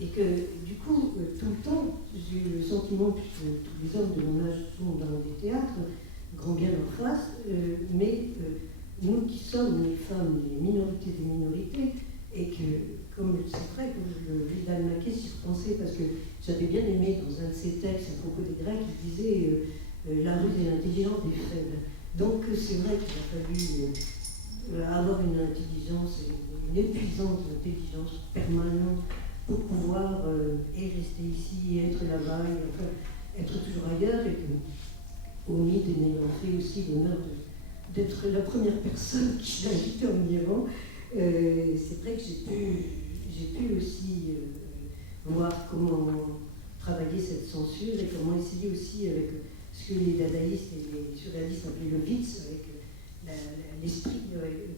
Et que du coup, tout le temps, j'ai eu le sentiment, puisque tous les hommes de mon âge sont dans des théâtres, grand bien en face, mais nous qui sommes les femmes, les minorités des minorités, et que, comme c'est vrai que Vidal Naquet s'y repensait, parce que j'avais bien aimé dans un de ses textes à propos des Grecs, il disait la ruse et l'intelligence des faibles. Donc c'est vrai qu'il a fallu avoir une intelligence, une épuisante intelligence permanente pour pouvoir et rester ici, et être là-bas, et enfin, être toujours ailleurs, et que au mythe n'ayant fait aussi l'honneur d'être la première personne qui l'a invité en Iran, c'est vrai que j'ai pu aussi voir comment travailler cette censure et comment essayer aussi avec ce que les dadaïstes et les surréalistes appelaient le Witz, avec l'esprit,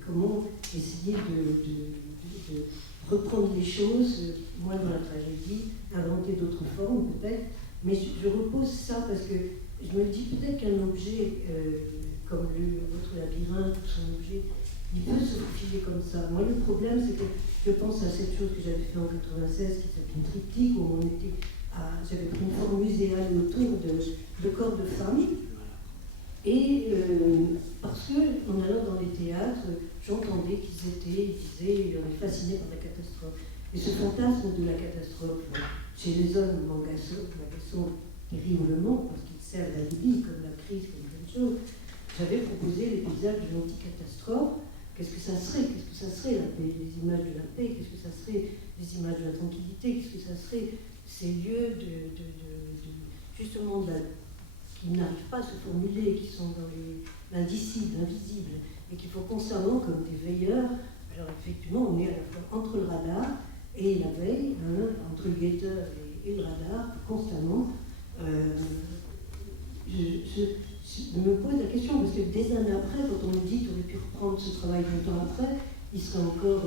comment essayer de reprendre les choses, moins dans la tragédie, inventer d'autres formes peut-être, mais je repose ça parce que je me dis peut-être qu'un objet comme votre labyrinthe, son objet, il peut se faufiler comme ça. Moi, le problème, c'est que je pense à cette chose que j'avais fait en 96, qui s'appelait une triptyque, où j'avais pris une forme muséale autour de corps de femmes, et parce qu'en allant dans les théâtres, j'entendais qu'ils disaient, on est fascinés par la catastrophe. Et ce fantasme de la catastrophe, chez les hommes, m'agaçant terriblement, parce qu'ils servent la vie, comme la crise, comme plein de choses. J'avais proposé les paysages de l'anticatastrophe. Qu'est-ce que ça serait la paix, les images de la paix? Qu'est-ce que ça serait les images de la tranquillité? Qu'est-ce que ça serait ces lieux justement qui n'arrivent pas à se formuler, qui sont dans l'indicible, l'invisible, et qu'il faut constamment, comme des veilleurs. Alors effectivement, on est à la fois entre le radar et la veille, entre le guetteur et le radar, constamment. Je me pose la question, parce que des années après, quand on me dit que tu aurais pu reprendre ce travail longtemps après, il serait encore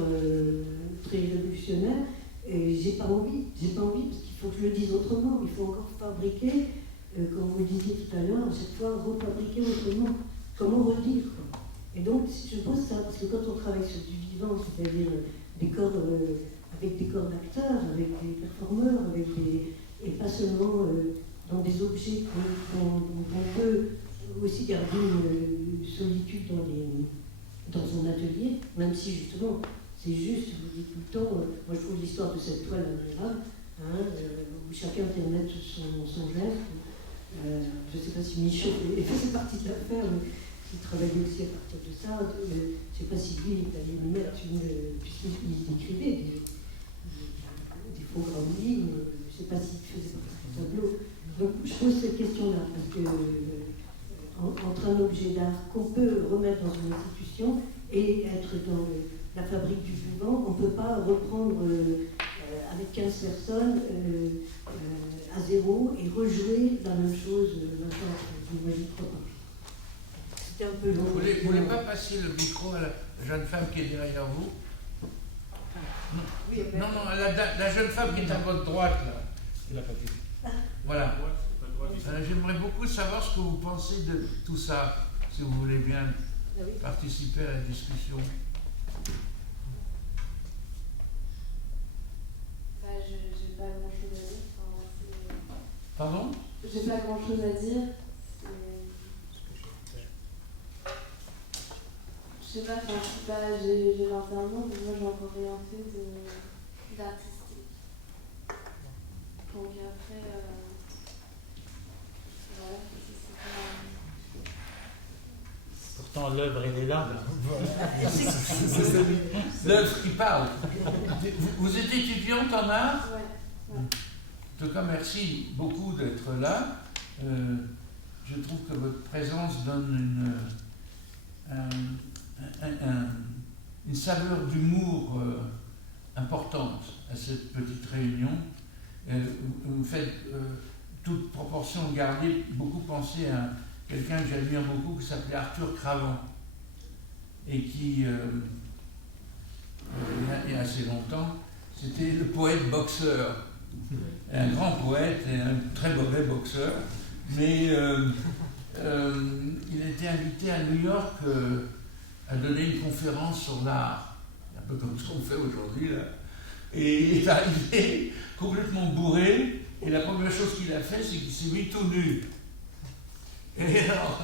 très révolutionnaire, et j'ai pas envie, parce qu'il faut que je le dise autrement, il faut encore fabriquer, comme vous le disiez tout à l'heure, à chaque fois refabriquer autrement, comment redire, quoi. Et donc je pose ça, parce que quand on travaille sur du vivant, c'est-à-dire des corps, avec des corps d'acteurs, avec des performeurs, et pas seulement dans des objets dont on peut aussi garder une solitude dans son atelier, même si justement, c'est juste, je vous dis tout le temps, moi je trouve l'histoire de cette toile admirable, où chacun peut mettre son geste. Je ne sais pas si Michaud faisait partie de l'affaire, mais il travaillait aussi à partir de ça. Je ne sais pas si lui, il allait lui mettre puisqu'il écrivait des faux grands lignes, je ne sais pas s'il faisait partie du tableau. Donc je pose cette question-là, parce que entre un objet d'art qu'on peut remettre dans une institution et être dans la fabrique du vivant, on ne peut pas reprendre avec 15 personnes à zéro et rejouer la même chose, je ne crois pas. C'était un peu long. Vous voulez pas passer le micro à la jeune femme qui est derrière vous? Oui, non, la jeune femme qui est à votre droite, là. Il a pas dit. Voilà. J'aimerais beaucoup savoir ce que vous pensez de tout ça, si vous voulez bien participer à la discussion. J'ai pas grand chose à dire. Pardon? J'ai pas grand chose à dire. Je sais pas, j'ai 21 ans, mais moi j'ai encore rien fait d'artistique. Donc après, voilà, Pourtant, l'œuvre, elle est là. L'œuvre qui parle. Vous êtes étudiante en art? Ouais. En tout cas, merci beaucoup d'être là. Je trouve que votre présence donne une saveur d'humour importante à cette petite réunion. Vous me faites, toute proportion gardée, beaucoup penser à quelqu'un que j'admire beaucoup qui s'appelait Arthur Cravant et qui, il y a assez longtemps, c'était le poète boxeur. Un grand poète et un très mauvais boxeur, mais il a été invité à New York à donner une conférence sur l'art, un peu comme ce qu'on fait aujourd'hui là. Et il est arrivé complètement bourré, et la première chose qu'il a fait, c'est qu'il s'est mis tout nu. Et alors,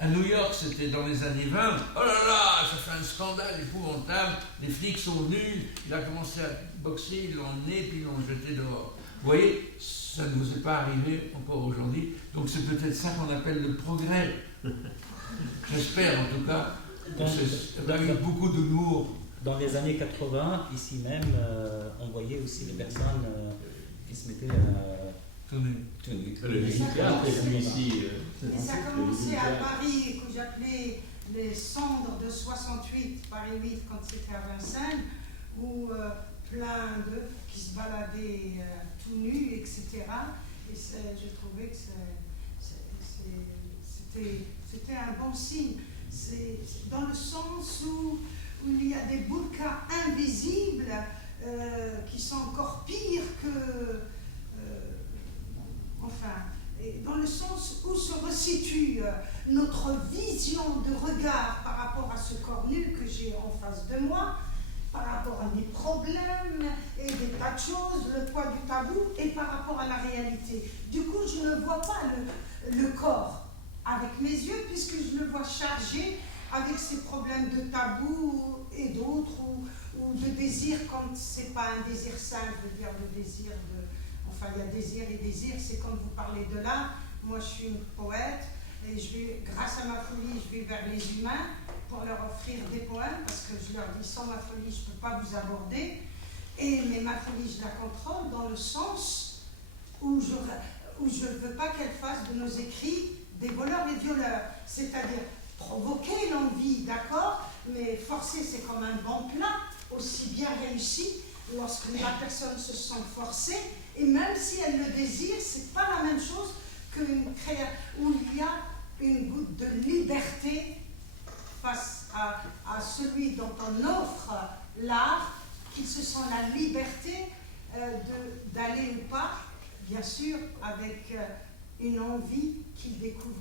à New York, c'était dans les années 20, oh là là, ça fait un scandale épouvantable, les flics sont venus, il a commencé à boxer, ils l'ont emmené, puis ils l'ont jeté dehors. Vous voyez, ça ne vous est pas arrivé encore aujourd'hui, donc c'est peut-être ça qu'on appelle le progrès. J'espère en tout cas, avec beaucoup d'humour. Dans les années 80, ici même, on voyait aussi des personnes qui se mettaient tout nues. Le théâtre est venu ici. Et ça a commencé à Paris, que j'appelais les cendres de 68, Paris 8, quand c'était à Vincennes, où plein de qui se baladaient tout nus, etc. Et je trouvais que c'était un bon signe. C'est dans le sens où il y a des burkas invisibles qui sont encore pires que... et dans le sens où se resitue notre vision de regard par rapport à ce corps nu que j'ai en face de moi, par rapport à mes problèmes et des tas de choses, le poids du tabou, et par rapport à la réalité. Du coup, je ne vois pas le corps avec mes yeux, puisque je le vois chargé avec ces problèmes de tabou et d'autres, ou de désir, quand c'est pas un désir sain, je veux dire le désir de... Enfin, il y a désir et désir, c'est quand vous parlez de l'art. Moi, je suis une poète, et je vais, grâce à ma folie, je vais vers les humains pour leur offrir des poèmes, parce que je leur dis, sans ma folie, je ne peux pas vous aborder. Mais ma folie, je la contrôle dans le sens où je ne veux pas qu'elle fasse de nos écrits des voleurs et violeurs. C'est-à-dire provoquer l'envie, d'accord, mais forcer, c'est comme un bon plat, aussi bien réussi lorsque la personne se sent forcée, et même si elle le désire, c'est pas la même chose qu'une création où il y a une goutte de liberté face à celui dont on offre l'art, qu'il se sent la liberté d'aller ou pas, bien sûr, avec une envie qu'il découvre,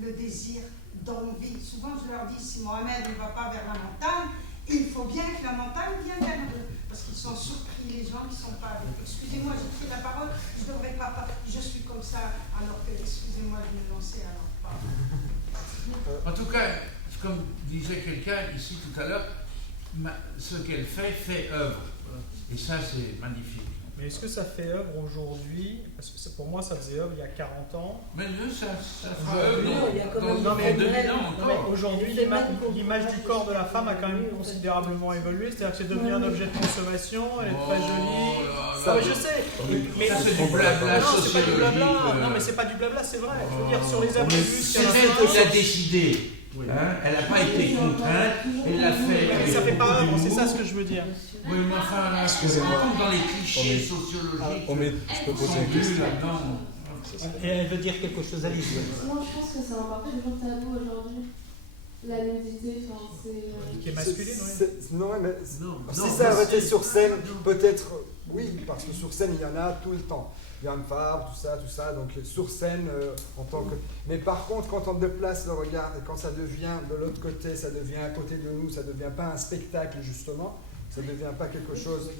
le désir d'envie. Souvent, je leur dis, si Mohamed ne va pas vers la montagne, il faut bien que la montagne vienne vers eux. Parce qu'ils sont surpris, les gens qui ne sont pas avec. Excusez-moi, j'ai pris la parole, je ne devrais pas, je suis comme ça, alors que, excusez-moi de me lancer, alors pas. En tout cas, comme disait quelqu'un ici tout à l'heure, ce qu'elle fait œuvre. Et ça, c'est magnifique. Mais est-ce que ça fait œuvre aujourd'hui? Parce que pour moi, ça faisait œuvre il y a 40 ans. Mais ça fera œuvre dans 2000 ans encore. Aujourd'hui, l'image du corps de la femme a quand même considérablement évolué. C'est-à-dire que c'est devenu un objet de consommation, elle est très jolie. Je sais. Mais ça, c'est du blabla sociologique. Non, mais c'est pas du blabla, c'est vrai. Je veux dire, sur les abus, c'est elle qui l'a décidé. Hein, elle n'a pas été contrainte, elle l'a fait. Mais ça fait pas œuvre, c'est ça ce que je veux dire. Oui, mais enfin, là, on dans les clichés sociologiques. Je peux poser une question là-dedans. Et elle veut dire quelque chose à l'idée. Moi, je pense que c'est encore toujours tabou aujourd'hui. La nudité, enfin, c'est. Qui est masculine, oui. Non, mais si ça avait été sur scène, peut-être, oui, parce que sur scène, il y en a tout le temps. Yann Fabre, tout ça, donc sur scène en tant que... Mais par contre, quand on déplace le regard, et quand ça devient de l'autre côté, ça devient à côté de nous, ça ne devient pas un spectacle justement, ça ne devient pas quelque chose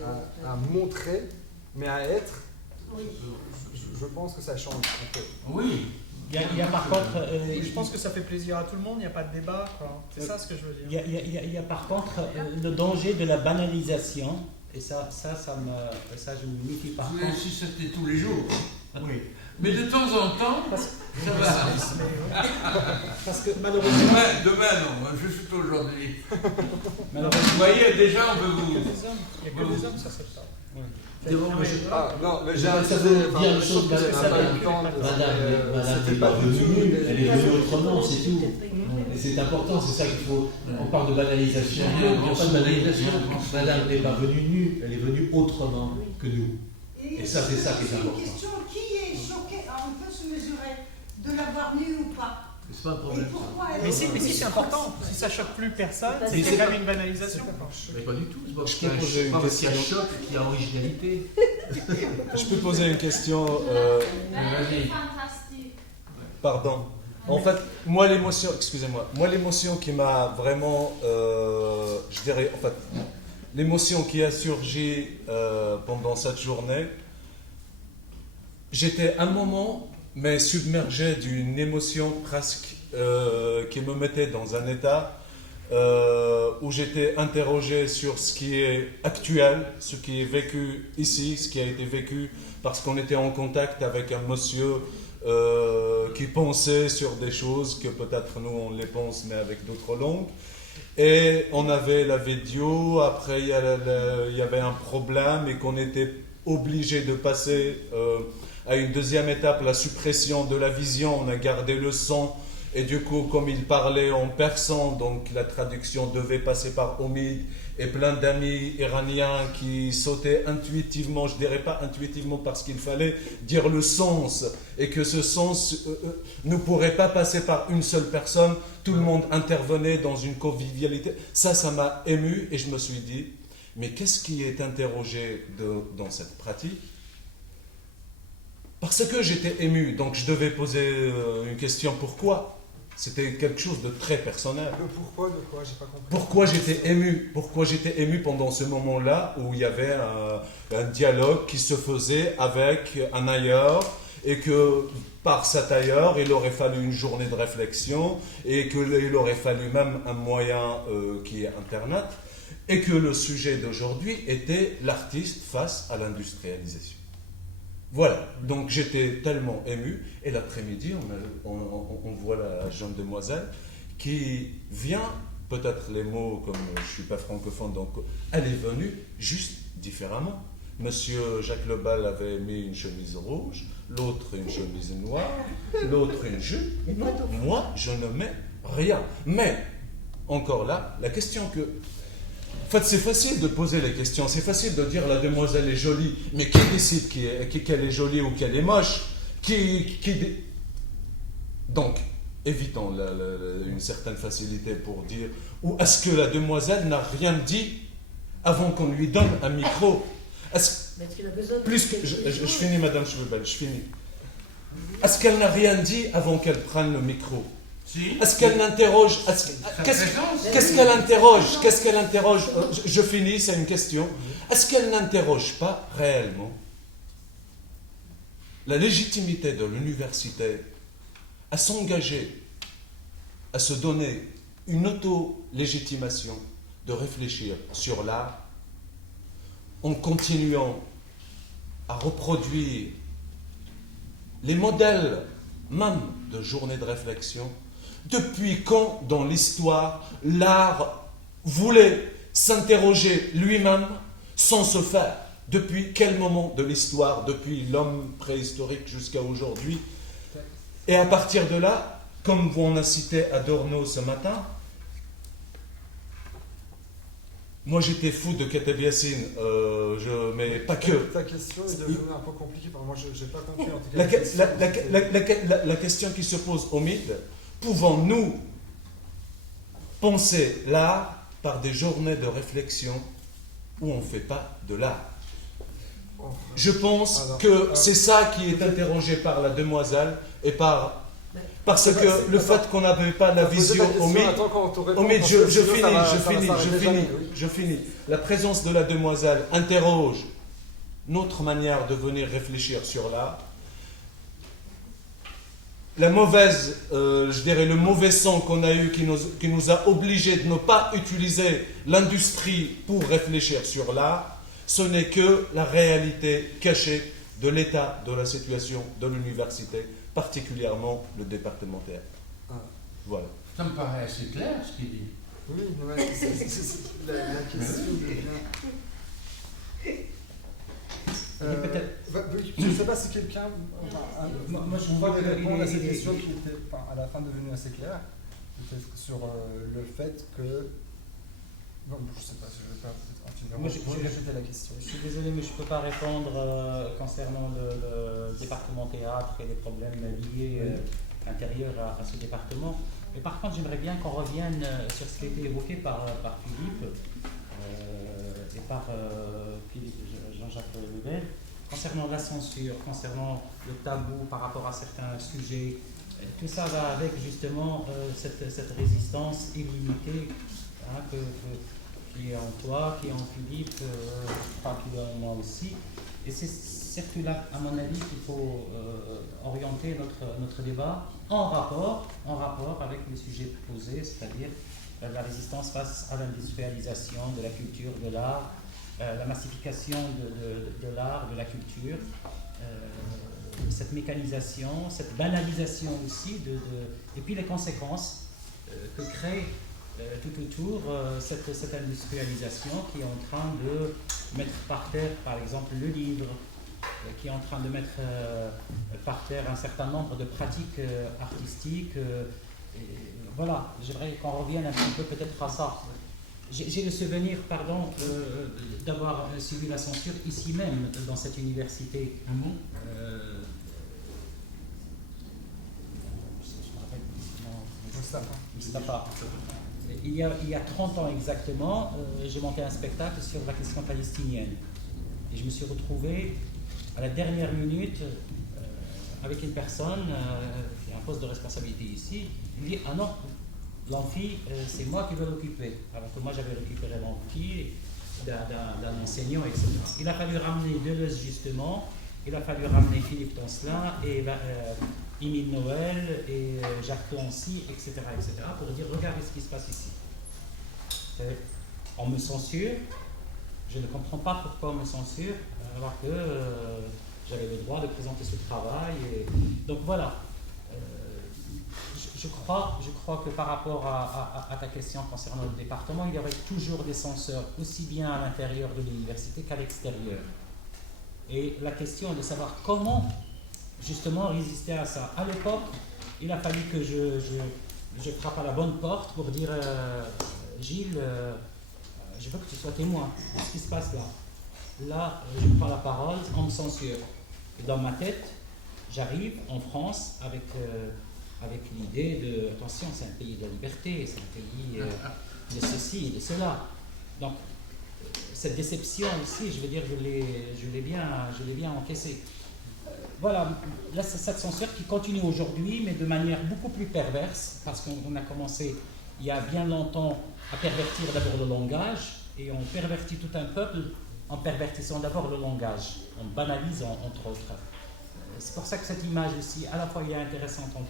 à montrer, mais à être, oui. Je pense que ça change un peu. Oui. Il y a par contre... je pense que ça fait plaisir à tout le monde, il n'y a pas de débat, quoi. C'est ça ce que je veux dire. Il y a par contre le danger de la banalisation. Et ça je me méfie par contre. Si c'était tous les jours. Oui. Mais de temps en temps, ça va. Parce que malheureusement. Demain non, juste aujourd'hui. Vous voyez, déjà, on peut vous. Il n'y a que des hommes, ça c'est pas. Non, mais j'ai Ça veut dire une chose, madame n'est pas venue, elle est venue autrement, c'est tout. Et c'est important, c'est ça qu'il faut. On parle de banalisation, il n'y a pas de banalisation. Madame n'est pas venue nue, elle est venue autrement que nous. Et ça, c'est ça qui est important. Une question, qui est choqué, on peut se mesurer de l'avoir nue ou pas? C'est pas un problème. Mais si, c'est important. Si ça choque plus personne, c'est quand même une banalisation. Mais pas du tout. Je peux poser une question. Il y a choc, il y a originalité. Je peux poser une question. Fantastique. Pardon. En fait, moi l'émotion qui m'a vraiment, je dirais, en fait, l'émotion qui a surgi pendant cette journée, j'étais un moment, mais submergé d'une émotion presque qui me mettait dans un état où j'étais interrogé sur ce qui est actuel, ce qui est vécu ici, ce qui a été vécu parce qu'on était en contact avec un monsieur qui pensait sur des choses que peut-être nous on les pense mais avec d'autres langues. Et on avait la vidéo, après il y avait un problème et qu'on était obligé de passer à une deuxième étape, la suppression de la vision. On a gardé le son et du coup comme il parlait en persan, donc la traduction devait passer par Omid et plein d'amis iraniens qui sautaient intuitivement, je dirais pas intuitivement parce qu'il fallait dire le sens et que ce sens ne pourrait pas passer par une seule personne, tout le monde intervenait dans une convivialité. Ça m'a ému et je me suis dit, mais qu'est-ce qui est interrogé dans cette pratique? Parce que j'étais ému, donc je devais poser une question, pourquoi? C'était quelque chose de très personnel. Le pourquoi de quoi? J'ai pas compris. Pourquoi j'étais ému? Pourquoi j'étais ému pendant ce moment-là où il y avait un dialogue qui se faisait avec un ailleurs et que par cet ailleurs, il aurait fallu une journée de réflexion et qu'il aurait fallu même un moyen qui est Internet et que le sujet d'aujourd'hui était l'artiste face à l'industrialisation. Voilà, donc j'étais tellement ému, et l'après-midi, on voit la jeune demoiselle qui vient, peut-être les mots, comme je ne suis pas francophone, donc elle est venue juste différemment. Monsieur Jacques Lebal avait mis une chemise rouge, l'autre une chemise noire, l'autre une jupe. Moi, je ne mets rien. Mais, encore là, la question que... En fait, c'est facile de poser les questions, c'est facile de dire la demoiselle est jolie, mais qui décide qu'elle est jolie ou qu'elle est moche? Donc, évitons une certaine facilité pour dire, ou est-ce que la demoiselle n'a rien dit avant qu'on lui donne un micro? Je finis, Madame Schwebel, je finis. Est-ce qu'elle n'a rien dit avant qu'elle prenne le micro? Est-ce qu'elle n'interroge? Qu'est-ce qu'elle interroge? Qu'est-ce qu'elle interroge? Je finis, c'est une question. Est-ce qu'elle n'interroge pas réellement la légitimité de l'université à s'engager, à se donner une auto-légitimation de réfléchir sur l'art en continuant à reproduire les modèles même de journée de réflexion? Depuis quand, dans l'histoire, l'art voulait s'interroger lui-même sans se faire? Depuis quel moment de l'histoire, depuis l'homme préhistorique jusqu'à aujourd'hui? Et à partir de là, comme on a cité Adorno ce matin, moi j'étais fou de Kateb Yassine, mais pas que. Ta question est devenue un peu compliquée, moi je n'ai pas compris en tout cas. La question qui se pose au mythe, pouvons-nous penser l'art par des journées de réflexion où on ne fait pas de l'art? Je pense que c'est ça qui est interrogé par la demoiselle et parce que le fait qu'on n'avait pas la vision au mythe, je finis. La présence de la demoiselle interroge notre manière de venir réfléchir sur l'art. La mauvaise, je dirais le mauvais son qu'on a eu qui nous a obligés de ne pas utiliser l'industrie pour réfléchir sur l'art, ce n'est que la réalité cachée de l'état de la situation de l'université, particulièrement le départementaire. Voilà. Ça me paraît assez clair ce qu'il dit. Oui, ouais, la question devient... je ne sais pas si quelqu'un... moi, je crois crois que répondre à cette qu'il question qui était à la fin devenue assez claire, peut-être sur le fait que... Bon, je ne sais pas si je vais pas peut-être Moi, je répéter la question. Je suis désolé, mais je ne peux pas répondre concernant le département théâtre et les problèmes liés intérieurs à ce département. Mais par contre, j'aimerais bien qu'on revienne sur ce qui a été évoqué par Philippe et par Jean-Jacques Lebel concernant la censure, concernant le tabou par rapport à certains sujets. Tout ça va avec justement cette résistance illimitée qui est en toi, qui est en Philippe, je crois qu'il est en moi aussi. Et c'est surtout là, à mon avis, qu'il faut orienter notre débat en rapport avec les sujets posés, c'est-à-dire la résistance face à l'industrialisation de la culture, de l'art, la massification de l'art, de la culture, cette mécanisation, cette banalisation aussi, et puis les conséquences que crée tout autour cette industrialisation qui est en train de mettre par terre, par exemple, le livre, qui est en train de mettre par terre un certain nombre de pratiques artistiques. Voilà, j'aimerais qu'on revienne un petit peu peut-être à ça. J'ai le souvenir, d'avoir suivi la censure ici même, dans cette université. Mustafa. Il y a 30 ans exactement, j'ai monté un spectacle sur la question palestinienne. Et je me suis retrouvé à la dernière minute avec une personne qui a un poste de responsabilité ici. Il dit: ah non, l'amphi, c'est moi qui vais l'occuper. Alors que moi j'avais récupéré l'amphi d'un enseignant, etc. Il a fallu ramener Deleuze justement, il a fallu ramener Philippe Toncelin et Émile Noël et Jacques Clancy, etc., pour dire: regardez ce qui se passe ici. On me censure, je ne comprends pas pourquoi on me censure, alors que j'avais le droit de présenter ce travail. Donc voilà, je crois que par rapport à ta question concernant le département, il y aurait toujours des censeurs, aussi bien à l'intérieur de l'université qu'à l'extérieur. Et la question est de savoir comment justement résister à ça. À l'époque, il a fallu que je frappe à la bonne porte pour dire Gilles, je veux que tu sois témoin de ce qui se passe là. Là, je prends la parole, on me censure. Et dans ma tête, j'arrive en France avec l'idée de attention, c'est un pays de la liberté, c'est un pays de ceci et de cela. Donc, cette déception aussi, je veux dire, je l'ai bien encaissée. Voilà, là, c'est cette censure qui continue aujourd'hui, mais de manière beaucoup plus perverse, parce qu'on a commencé il y a bien longtemps à pervertir d'abord le langage, et on pervertit tout un peuple en pervertissant d'abord le langage, en banalisant entre autres. C'est pour ça que cette image aussi, à la fois elle est intéressante, on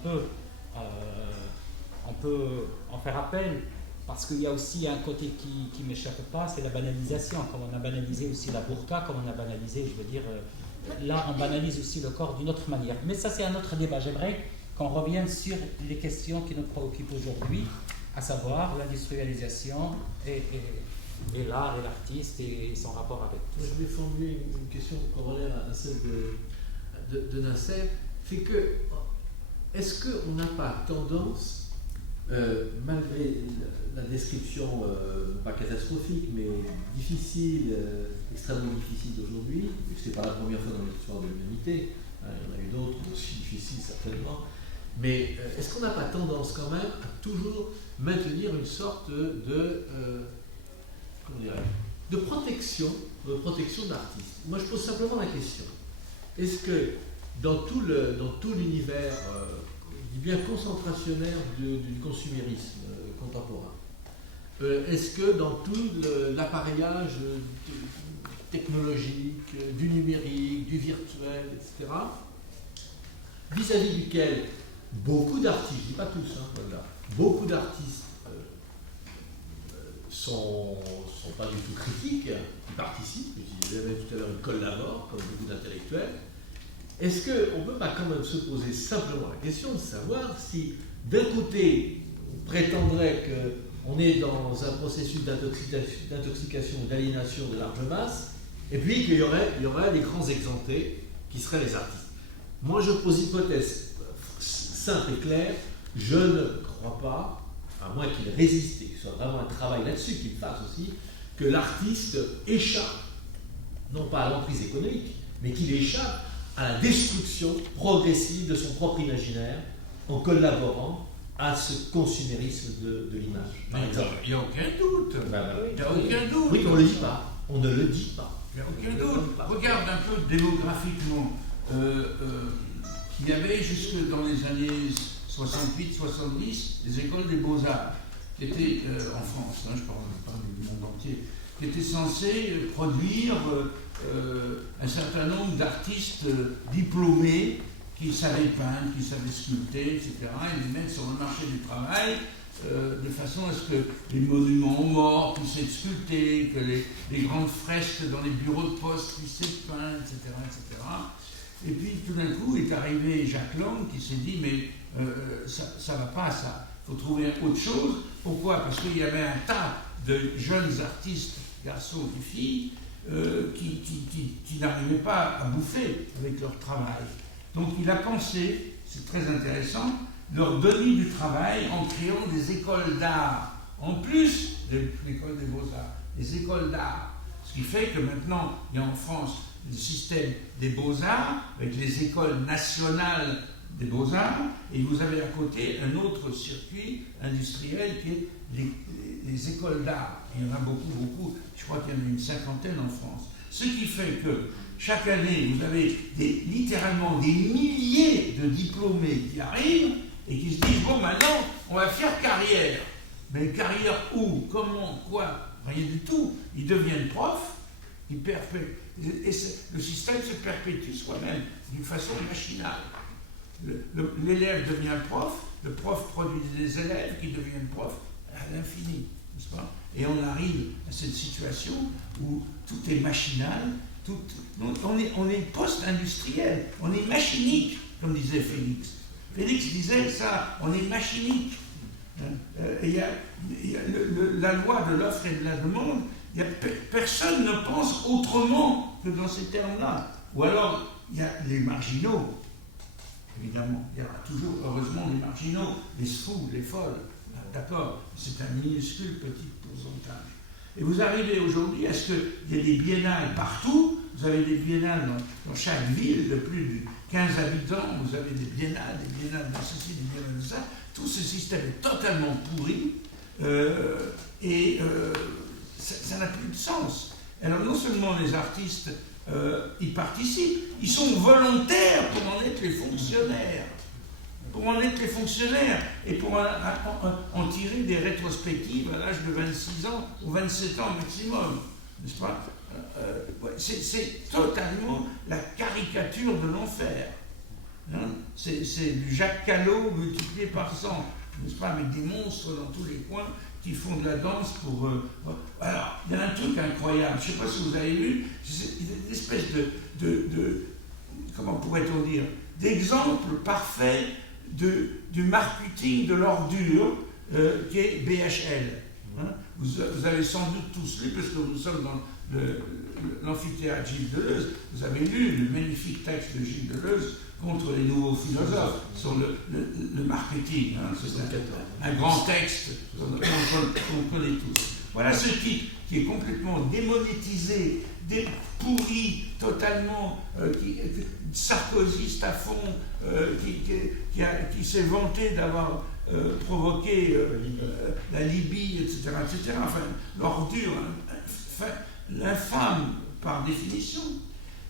peut en faire appel, parce qu'il y a aussi un côté qui ne m'échappe pas, c'est la banalisation, comme on a banalisé aussi la burqa, comme on a banalisé, je veux dire, là on banalise aussi le corps d'une autre manière. Mais ça c'est un autre débat. J'aimerais qu'on revienne sur les questions qui nous préoccupent aujourd'hui, à savoir l'industrialisation et l'art et l'artiste et son rapport avec tout ça. Je vais formuler une question corollaire à celle de Nasser. C'est que, est-ce qu'on n'a pas tendance, malgré la description, pas catastrophique, mais difficile, extrêmement difficile d'aujourd'hui, ce n'est pas la première fois dans l'histoire de l'humanité, il y en a eu d'autres aussi difficiles certainement, mais est-ce qu'on n'a pas tendance quand même à toujours maintenir une sorte de protection de l'artiste? Moi je pose simplement la question, est-ce que dans tout l'univers bien concentrationnaire du consumérisme contemporain, est-ce que dans tout l'appareillage technologique, du numérique, du virtuel, etc., vis-à-vis duquel beaucoup d'artistes, je ne dis pas tous, voilà, beaucoup d'artistes sont pas du tout critiques, qui participent, je disais tout à l'heure, ils collaborent, comme beaucoup d'intellectuels, est-ce qu'on ne peut pas quand même se poser simplement la question de savoir si, d'un côté, on prétendrait qu'on est dans un processus d'intoxication ou d'aliénation de large masse, et puis qu'il y aurait les grands exemptés, qui seraient les artistes. Moi, je pose une hypothèse simple et claire. Je ne crois pas, à moins qu'il résiste et qu'il soit vraiment un travail là-dessus, qu'il fasse aussi, que l'artiste échappe, non pas à l'emprise économique, mais qu'il échappe à la destruction progressive de son propre imaginaire en collaborant à ce consumérisme de l'image. Par exemple. Il n'y a aucun doute. Il n'y a aucun doute. Oui, on ne le dit pas. On ne le dit pas. Il n'y a aucun doute. Regarde un peu démographiquement. Il y avait jusque dans les années 68-70 des écoles des beaux-arts qui étaient en France, je parle du monde entier, qui étaient censées produire un certain nombre d'artistes diplômés qui savaient peindre, qui savaient sculpter, etc., et les mettre sur le marché du travail de façon à ce que les monuments aux morts puissent être sculptés, que les grandes fresques dans les bureaux de poste puissent être peintes, etc., etc. Et puis tout d'un coup est arrivé Jacques Lang qui s'est dit mais ça ne va pas ça, il faut trouver autre chose. Pourquoi? Parce qu'il y avait un tas de jeunes artistes, garçons et filles, qui n'arrivaient pas à bouffer avec leur travail. Donc il a pensé, c'est très intéressant, leur donner du travail en créant des écoles d'art, en plus de l'école des beaux-arts, des écoles d'art. Ce qui fait que maintenant, il y a en France le système des beaux-arts, avec les écoles nationales des beaux-arts, et vous avez à côté un autre circuit industriel qui est les écoles d'art. Il y en a beaucoup, je crois qu'il y en a une cinquantaine en France. Ce qui fait que chaque année, vous avez littéralement des milliers de diplômés qui arrivent et qui se disent, bon maintenant, on va faire carrière. Mais carrière où? Comment? Quoi? Rien du tout. Ils deviennent profs, et le système se perpétue soi-même d'une façon machinale. L'élève devient prof, le prof produit des élèves qui deviennent profs à l'infini, n'est-ce pas? Et on arrive à cette situation où tout est machinal, on est post-industriel, on est machinique, comme disait Félix. Félix disait ça, on est machinique. Il y a la loi de l'offre et de la demande, personne ne pense autrement que dans ces termes-là. Ou alors, il y a les marginaux, évidemment. Il y aura toujours, heureusement, les marginaux, les fous, les folles. D'accord, c'est un minuscule petit pourcentage. Et vous arrivez aujourd'hui à ce qu'il y ait des biennales partout. Vous avez des biennales dans chaque ville de plus de 15 habitants. Vous avez des biennales de ceci, des biennales de ça. Tout ce système est totalement pourri ça n'a plus de sens. Alors non seulement les artistes y participent, ils sont volontaires pour en être les fonctionnaires. Et pour en tirer des rétrospectives à l'âge de 26 ans ou 27 ans maximum, n'est-ce pas? C'est totalement la caricature de l'enfer. Hein? C'est du Jacques Callot multiplié par 100, n'est-ce pas? Avec des monstres dans tous les coins qui font de la danse pour... Alors, il y a un truc incroyable, je ne sais pas si vous avez vu, c'est une espèce de comment pourrait-on dire, d'exemple parfait du marketing de l'ordure qui est BHL. Hein? Vous avez sans doute tous lu, parce que nous sommes dans l'amphithéâtre Gilles Deleuze, vous avez lu le magnifique texte de Gilles Deleuze contre les nouveaux philosophes sur le marketing. Hein? C'est un grand texte qu'on connaît tous. Voilà ce type qui est complètement démonétisé, pourri totalement, sarkozyste à fond, qui s'est vanté d'avoir provoqué la Libye, etc. Enfin, l'ordure, l'infâme par définition.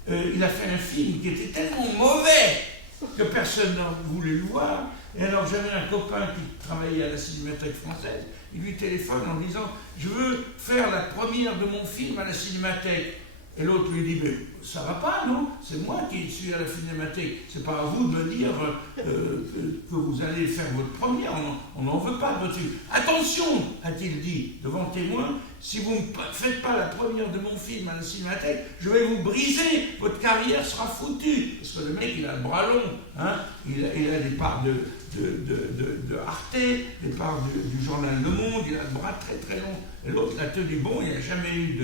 Il a fait un film qui était tellement mauvais que personne n'en voulait le voir. Et alors j'avais un copain qui travaillait à la Cinémathèque française, il lui téléphone en disant « Je veux faire la première de mon film à la Cinémathèque. » Et l'autre lui dit, mais ça va pas, non? C'est moi qui suis à la Cinémathèque. C'est pas à vous de me dire que vous allez faire votre première. On n'en veut pas de votre film. Attention, a-t-il dit devant témoin, si vous ne faites pas la première de mon film à la Cinémathèque, je vais vous briser. Votre carrière sera foutue. Parce que le mec, il a le bras long. Hein, il a des parts de Arte, des parts du journal Le Monde. Il a le bras très très long. Et l'autre l'a tenu bon. Il n'a jamais eu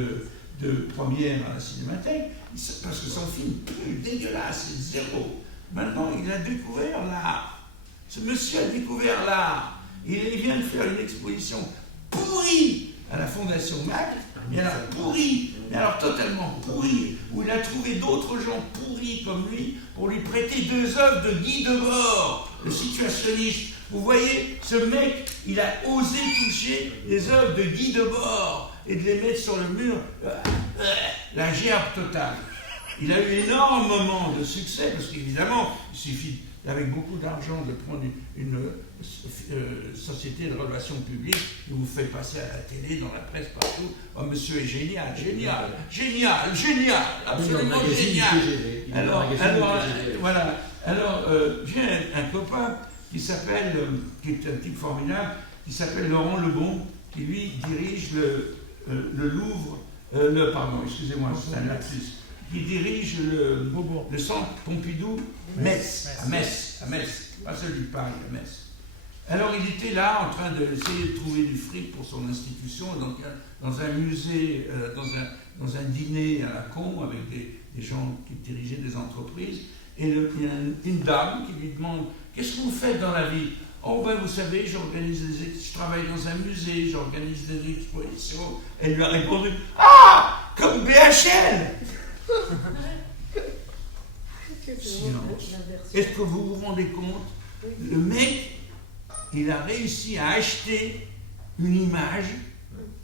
de première à la Cinémathèque, parce que son film plus dégueulasse, c'est zéro. Maintenant, il a découvert l'art. Ce monsieur a découvert l'art. Il vient de faire une exposition pourrie à la Fondation Mac, mais alors pourrie, mais alors totalement pourrie, où il a trouvé d'autres gens pourris comme lui pour lui prêter 2 œuvres de Guy Debord, le situationniste. Vous voyez, ce mec, il a osé toucher les œuvres de Guy Debord et de les mettre sur le mur, la gerbe totale. Il a eu énormément de succès, parce qu'évidemment, il suffit, avec beaucoup d'argent, de prendre une société de relations publiques, et vous faites passer à la télé, dans la presse, partout. Oh, monsieur est génial, génial, génial, génial, absolument génial. Alors, voilà. Alors, j'ai un copain qui s'appelle, qui est un type formidable, qui s'appelle Laurent Lebon, qui lui dirige le Louvre, excusez-moi, c'est un lapsus, qui dirige le centre Pompidou, Metz, à Metz, pas celui de Paris, à Metz. Alors il était là en train d'essayer de trouver du fric pour son institution, donc dans un musée, dans un dîner à la con avec des gens qui dirigeaient des entreprises, et il y a une dame qui lui demande « Qu'est-ce que vous faites dans la vie ?» Oh ben vous savez, je travaille dans un musée, j'organise des expositions. Elle lui a répondu « Ah, comme BHL !» Silence. Est-ce que vous vous rendez compte? Le mec, il a réussi à acheter une image.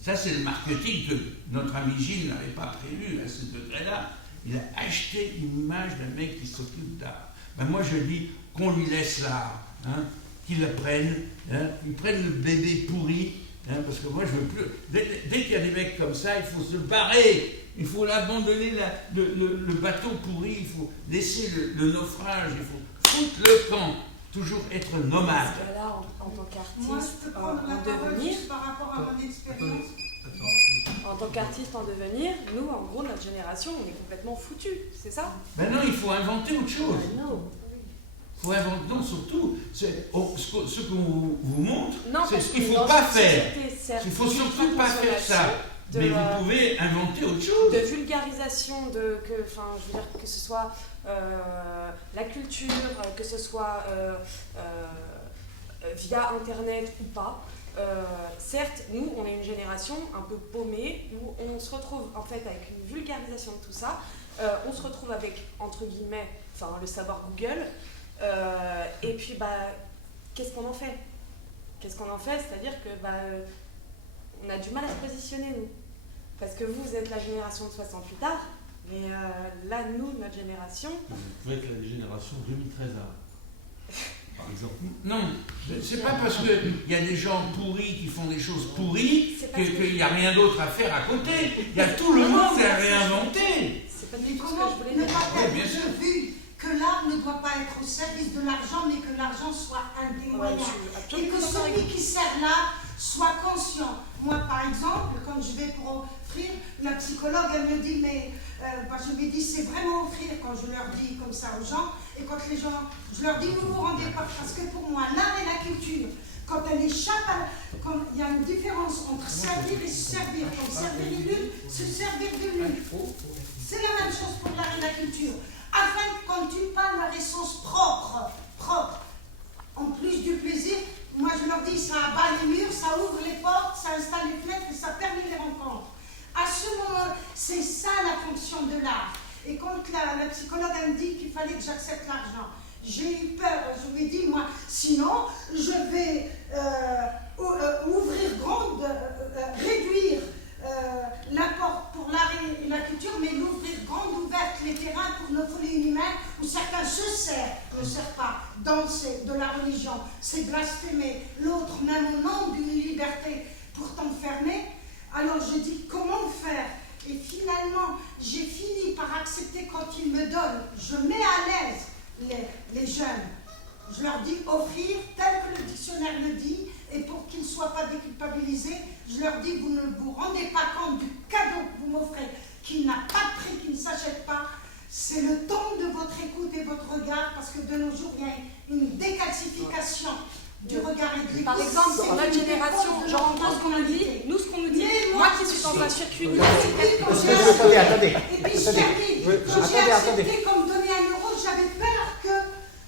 Ça, c'est le marketing que notre ami Gilles n'avait pas prévu à ce degré-là. Il a acheté une image d'un mec qui s'occupe d'art. Ben moi, je dis qu'on lui laisse l'art. Hein, qu'ils le prennent, hein, ils prennent le bébé pourri, hein, parce que moi je veux plus. Dès qu'il y a des mecs comme ça, il faut se barrer, il faut abandonner le bateau pourri, il faut laisser le naufrage, il faut foutre le camp, toujours être nomade. Parce que là, en tant qu'artiste, moi, je peux prendre la parole juste par rapport à mon expérience. En tant qu'artiste en devenir, nous, en gros, notre génération, on est complètement foutus, c'est ça? Ben non, il faut inventer autre chose. Non. Il faut inventer, non, surtout, ce qu'on vous montre, c'est ce qu'il ne faut dans pas une faire. société, Il ne faut surtout pas faire ça. Mais vous pouvez inventer autre chose. De vulgarisation, je veux dire que ce soit la culture, que ce soit via Internet ou pas. Certes, nous, on est une génération un peu paumée, où on se retrouve en fait avec une vulgarisation de tout ça. On se retrouve avec, entre guillemets, le savoir Google. Et puis, qu'est-ce qu'on en fait? C'est-à-dire que on a du mal à se positionner, nous. Parce que vous êtes la génération de 68 arts, mais là, nous, notre génération... Vous pouvez être la génération 2013 arts, par exemple. Non, c'est pas parce qu'il y a des gens pourris qui font des choses pourries qu'il n'y a rien d'autre à faire à côté. Il y a tout le monde à réinventer. C'est pas du tout ce que je voulais dire. Bien sûr. Que l'art ne doit pas être au service de l'argent, mais que l'argent soit un des moyens. Et que celui qui sert l'art soit conscient. Moi, par exemple, quand je vais pour offrir, la psychologue, elle me dit, mais je lui dis, c'est vraiment offrir quand je leur dis comme ça aux gens. Et quand les gens, je leur dis, vous vous rendez pas, parce que pour moi, l'art et la culture, quand elle échappe quand il y a une différence entre servir et se servir. Comme servir une lune, se servir de lune. C'est la même chose pour l'art et la culture. Afin que quand tu parles leur essence propre, en plus du plaisir, moi je leur dis, ça abat les murs, ça ouvre les portes, ça installe les fenêtres et ça permet les rencontres. À ce moment, c'est ça la fonction de l'art. Et quand la psychologue elle me dit qu'il fallait que j'accepte l'argent, j'ai eu peur, je lui ai dit, moi, sinon, je vais ouvrir grande, réduire la porte pour l'art et la culture, mais l'ouvrir grande ouverte, les terrains pour nos folies humaines, où certains se servent, ne servent pas, danser de la religion, c'est blasphémer l'autre, même au nom d'une liberté pourtant fermée. Alors je dis, comment faire? Et finalement, j'ai fini par accepter quand ils me donnent, je mets à l'aise les jeunes. Je leur dis offrir tel que le dictionnaire le dit, et pour qu'ils ne soient pas déculpabilisés, je leur dis vous ne vous rendez pas compte du cadeau que vous m'offrez, qui n'a pas de prix, qui ne s'achète pas. C'est le temps de votre écoute et votre regard, parce que de nos jours, il y a une décalcification du regard et de l'écoute. Par exemple, dans notre génération, genre moi ce qu'on nous dit, moi qui suis dans un circuit universitaire. Attendez. Et puis je termine. Quand j'ai accepté qu'on me donnait 1 euro, j'avais peur que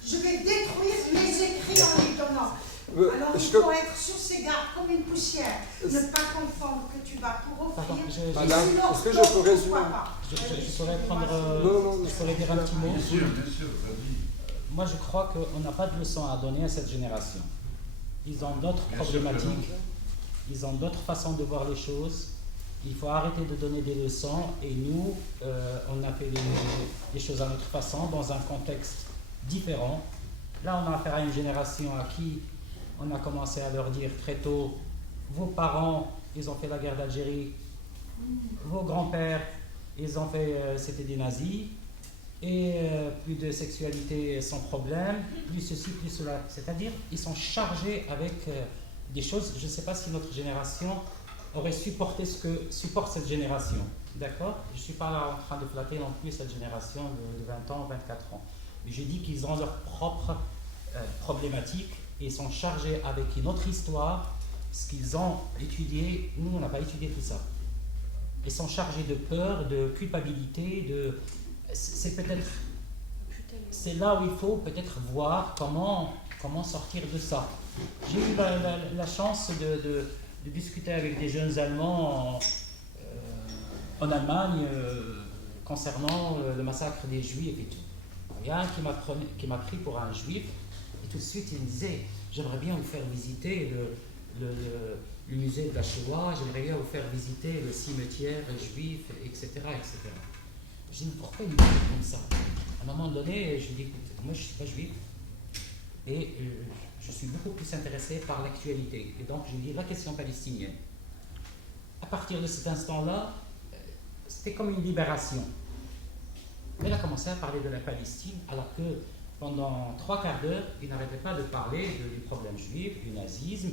je vais détruire mes écrits en les donnant. Alors il faut être sur ses gardes comme une poussière, ne pas confondre que tu vas pour offrir. Madame, est-ce que je peux résumer? Je pourrais prendre. Je pourrais dire un petit mot. Bien sûr, Moi, je crois qu'on n'a pas de leçon à donner à cette génération. Ils ont d'autres problématiques, ils ont d'autres façons de voir les choses. Il faut arrêter de donner des leçons et nous, on a fait les choses à notre façon, dans un contexte différent. Là, on a affaire à une génération à qui on a commencé à leur dire très tôt, vos parents, ils ont fait la guerre d'Algérie, vos grands-pères, ils ont fait, c'était des nazis, et plus de sexualité sans problème, plus ceci, plus cela. C'est-à-dire, ils sont chargés avec des choses, je ne sais pas si notre génération aurait supporté ce que supporte cette génération. D'accord? Je ne suis pas là en train de flatter non plus cette génération de 20 ans, 24 ans. Je dis qu'ils ont leur propre problématique et sont chargés avec une autre histoire, ce qu'ils ont étudié. Nous, on n'a pas étudié tout ça. Ils sont chargés de peur, de culpabilité, c'est peut-être, c'est là où il faut peut-être voir comment sortir de ça. J'ai eu la chance de discuter avec des jeunes Allemands en Allemagne concernant le massacre des Juifs et tout. Il y a un qui m'a pris pour un Juif et tout de suite il me disait j'aimerais bien vous faire visiter le musée de la Shoah, j'aimerais bien vous faire visiter le cimetière juif, etc. etc. Je dis, pourquoi il me dit comme ça? À un moment donné, je lui dis, écoute, moi je ne suis pas juif et je suis beaucoup plus intéressé par l'actualité. Et donc, je lui dis, la question palestinienne. À partir de cet instant-là, c'était comme une libération. Elle a commencé à parler de la Palestine, alors que pendant 3/4 d'heure, il n'arrêtait pas de parler du problème juif, du nazisme,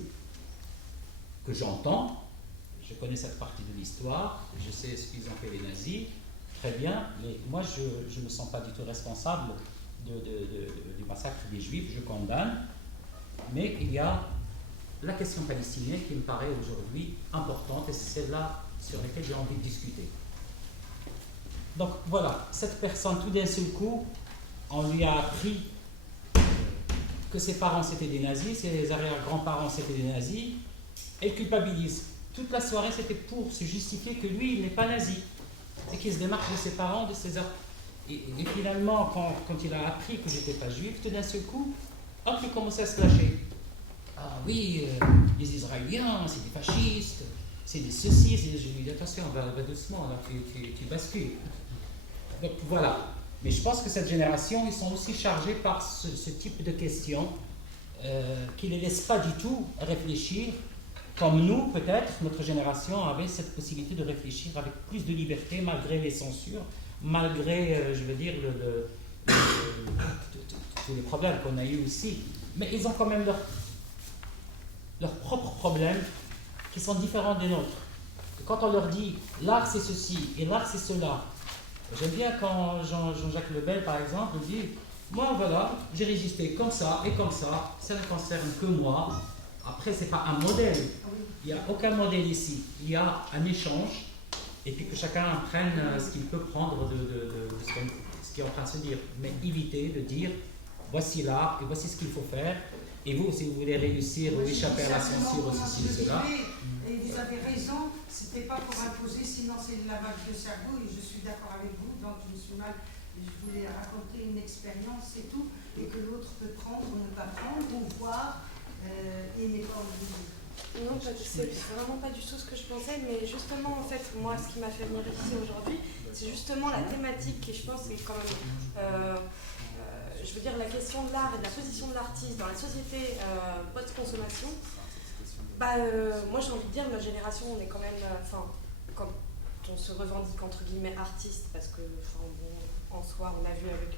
que j'entends. Je connais cette partie de l'histoire, je sais ce qu'ils ont fait les nazis. Très bien, mais moi je ne me sens pas du tout responsable du massacre des Juifs, je condamne, mais il y a la question palestinienne qui me paraît aujourd'hui importante et c'est celle-là sur laquelle j'ai envie de discuter. Donc voilà, cette personne tout d'un seul coup, on lui a appris que ses parents c'était des nazis, ses arrière-grands-parents c'était des nazis, elle culpabilise. Toute la soirée c'était pour se justifier que lui il n'est pas nazi. Et qu'il se démarque de ses parents, de ses ordres. Et finalement, quand il a appris que je n'étais pas juif, tout d'un seul coup, hop, il commençait à se lâcher. Ah oui, les Israéliens, c'est des fascistes, c'est des ceci, c'est des... Je lui dis, attention, va doucement, là, tu bascules. Donc voilà. Mais je pense que cette génération, ils sont aussi chargés par ce type de questions qui ne les laissent pas du tout réfléchir. Comme nous, peut-être, notre génération avait cette possibilité de réfléchir avec plus de liberté, malgré les censures, malgré, je veux dire, tous les problèmes qu'on a eus aussi. Mais ils ont quand même leurs propres problèmes qui sont différents des nôtres. Quand on leur dit l'art c'est ceci et l'art c'est cela, j'aime bien quand Jean-Jacques Lebel, par exemple, dit moi voilà, j'ai résisté comme ça et comme ça ne concerne que moi. Après, ce n'est pas un modèle. Il n'y a aucun modèle ici. Il y a un échange et puis que chacun prenne ce qu'il peut prendre de ce qui est en train de se dire. Mais éviter de dire voici l'art et voici ce qu'il faut faire. Et vous, si vous voulez réussir ou échapper à la censure ou ceci ou cela. Et vous avez raison, ce n'était pas pour imposer, sinon c'est le lavage de cerveau et je suis d'accord avec vous. Donc je me suis mal. Je voulais raconter une expérience, c'est tout. Et que l'autre peut prendre ou ne pas prendre ou voir. Et n'est pas obligé. Non, c'est vraiment pas du tout ce que je pensais, mais justement, en fait, moi, ce qui m'a fait venir ici aujourd'hui, c'est justement la thématique qui, je pense, est quand même, je veux dire, la question de l'art et de la position de l'artiste dans la société post-consommation. Moi, j'ai envie de dire, notre génération, on est quand même, on se revendique entre guillemets artiste, parce que enfin, bon, en soi on a vu avec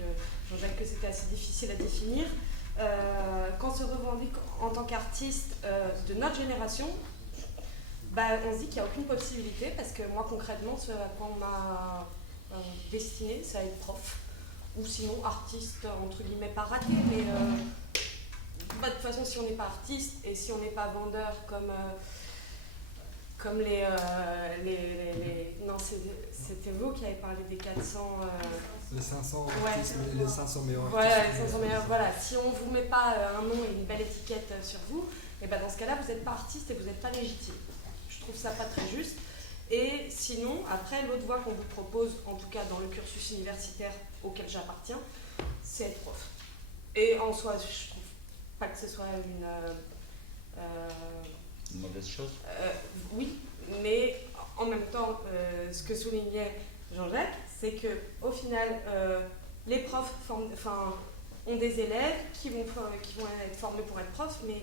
Jean-Jacques que c'était assez difficile à définir, quand on se revendique en tant qu'artiste de notre génération, bah, on se dit qu'il n'y a aucune possibilité, parce que moi concrètement ce à quoi on m'a destiné, c'est à être prof, ou sinon artiste entre guillemets pas raté, mais bah, de toute façon si on n'est pas artiste et si on n'est pas vendeur comme les non, c'était vous qui avez parlé des 400 les 500 ouais, les 500 meilleurs voilà, artistes. les 500 meilleurs, voilà, si on vous met pas un nom et une belle étiquette sur vous, et ben dans ce cas-là vous n'êtes pas artiste et vous n'êtes pas légitime. Je trouve ça pas très juste. Et sinon, après, l'autre voie qu'on vous propose, en tout cas dans le cursus universitaire auquel j'appartiens, c'est être prof. Et en soi, je trouve pas que ce soit une mauvaise chose. Oui, mais en même temps, ce que soulignait Jean-Jacques, c'est que au final, les profs ont des élèves qui vont être formés pour être profs, mais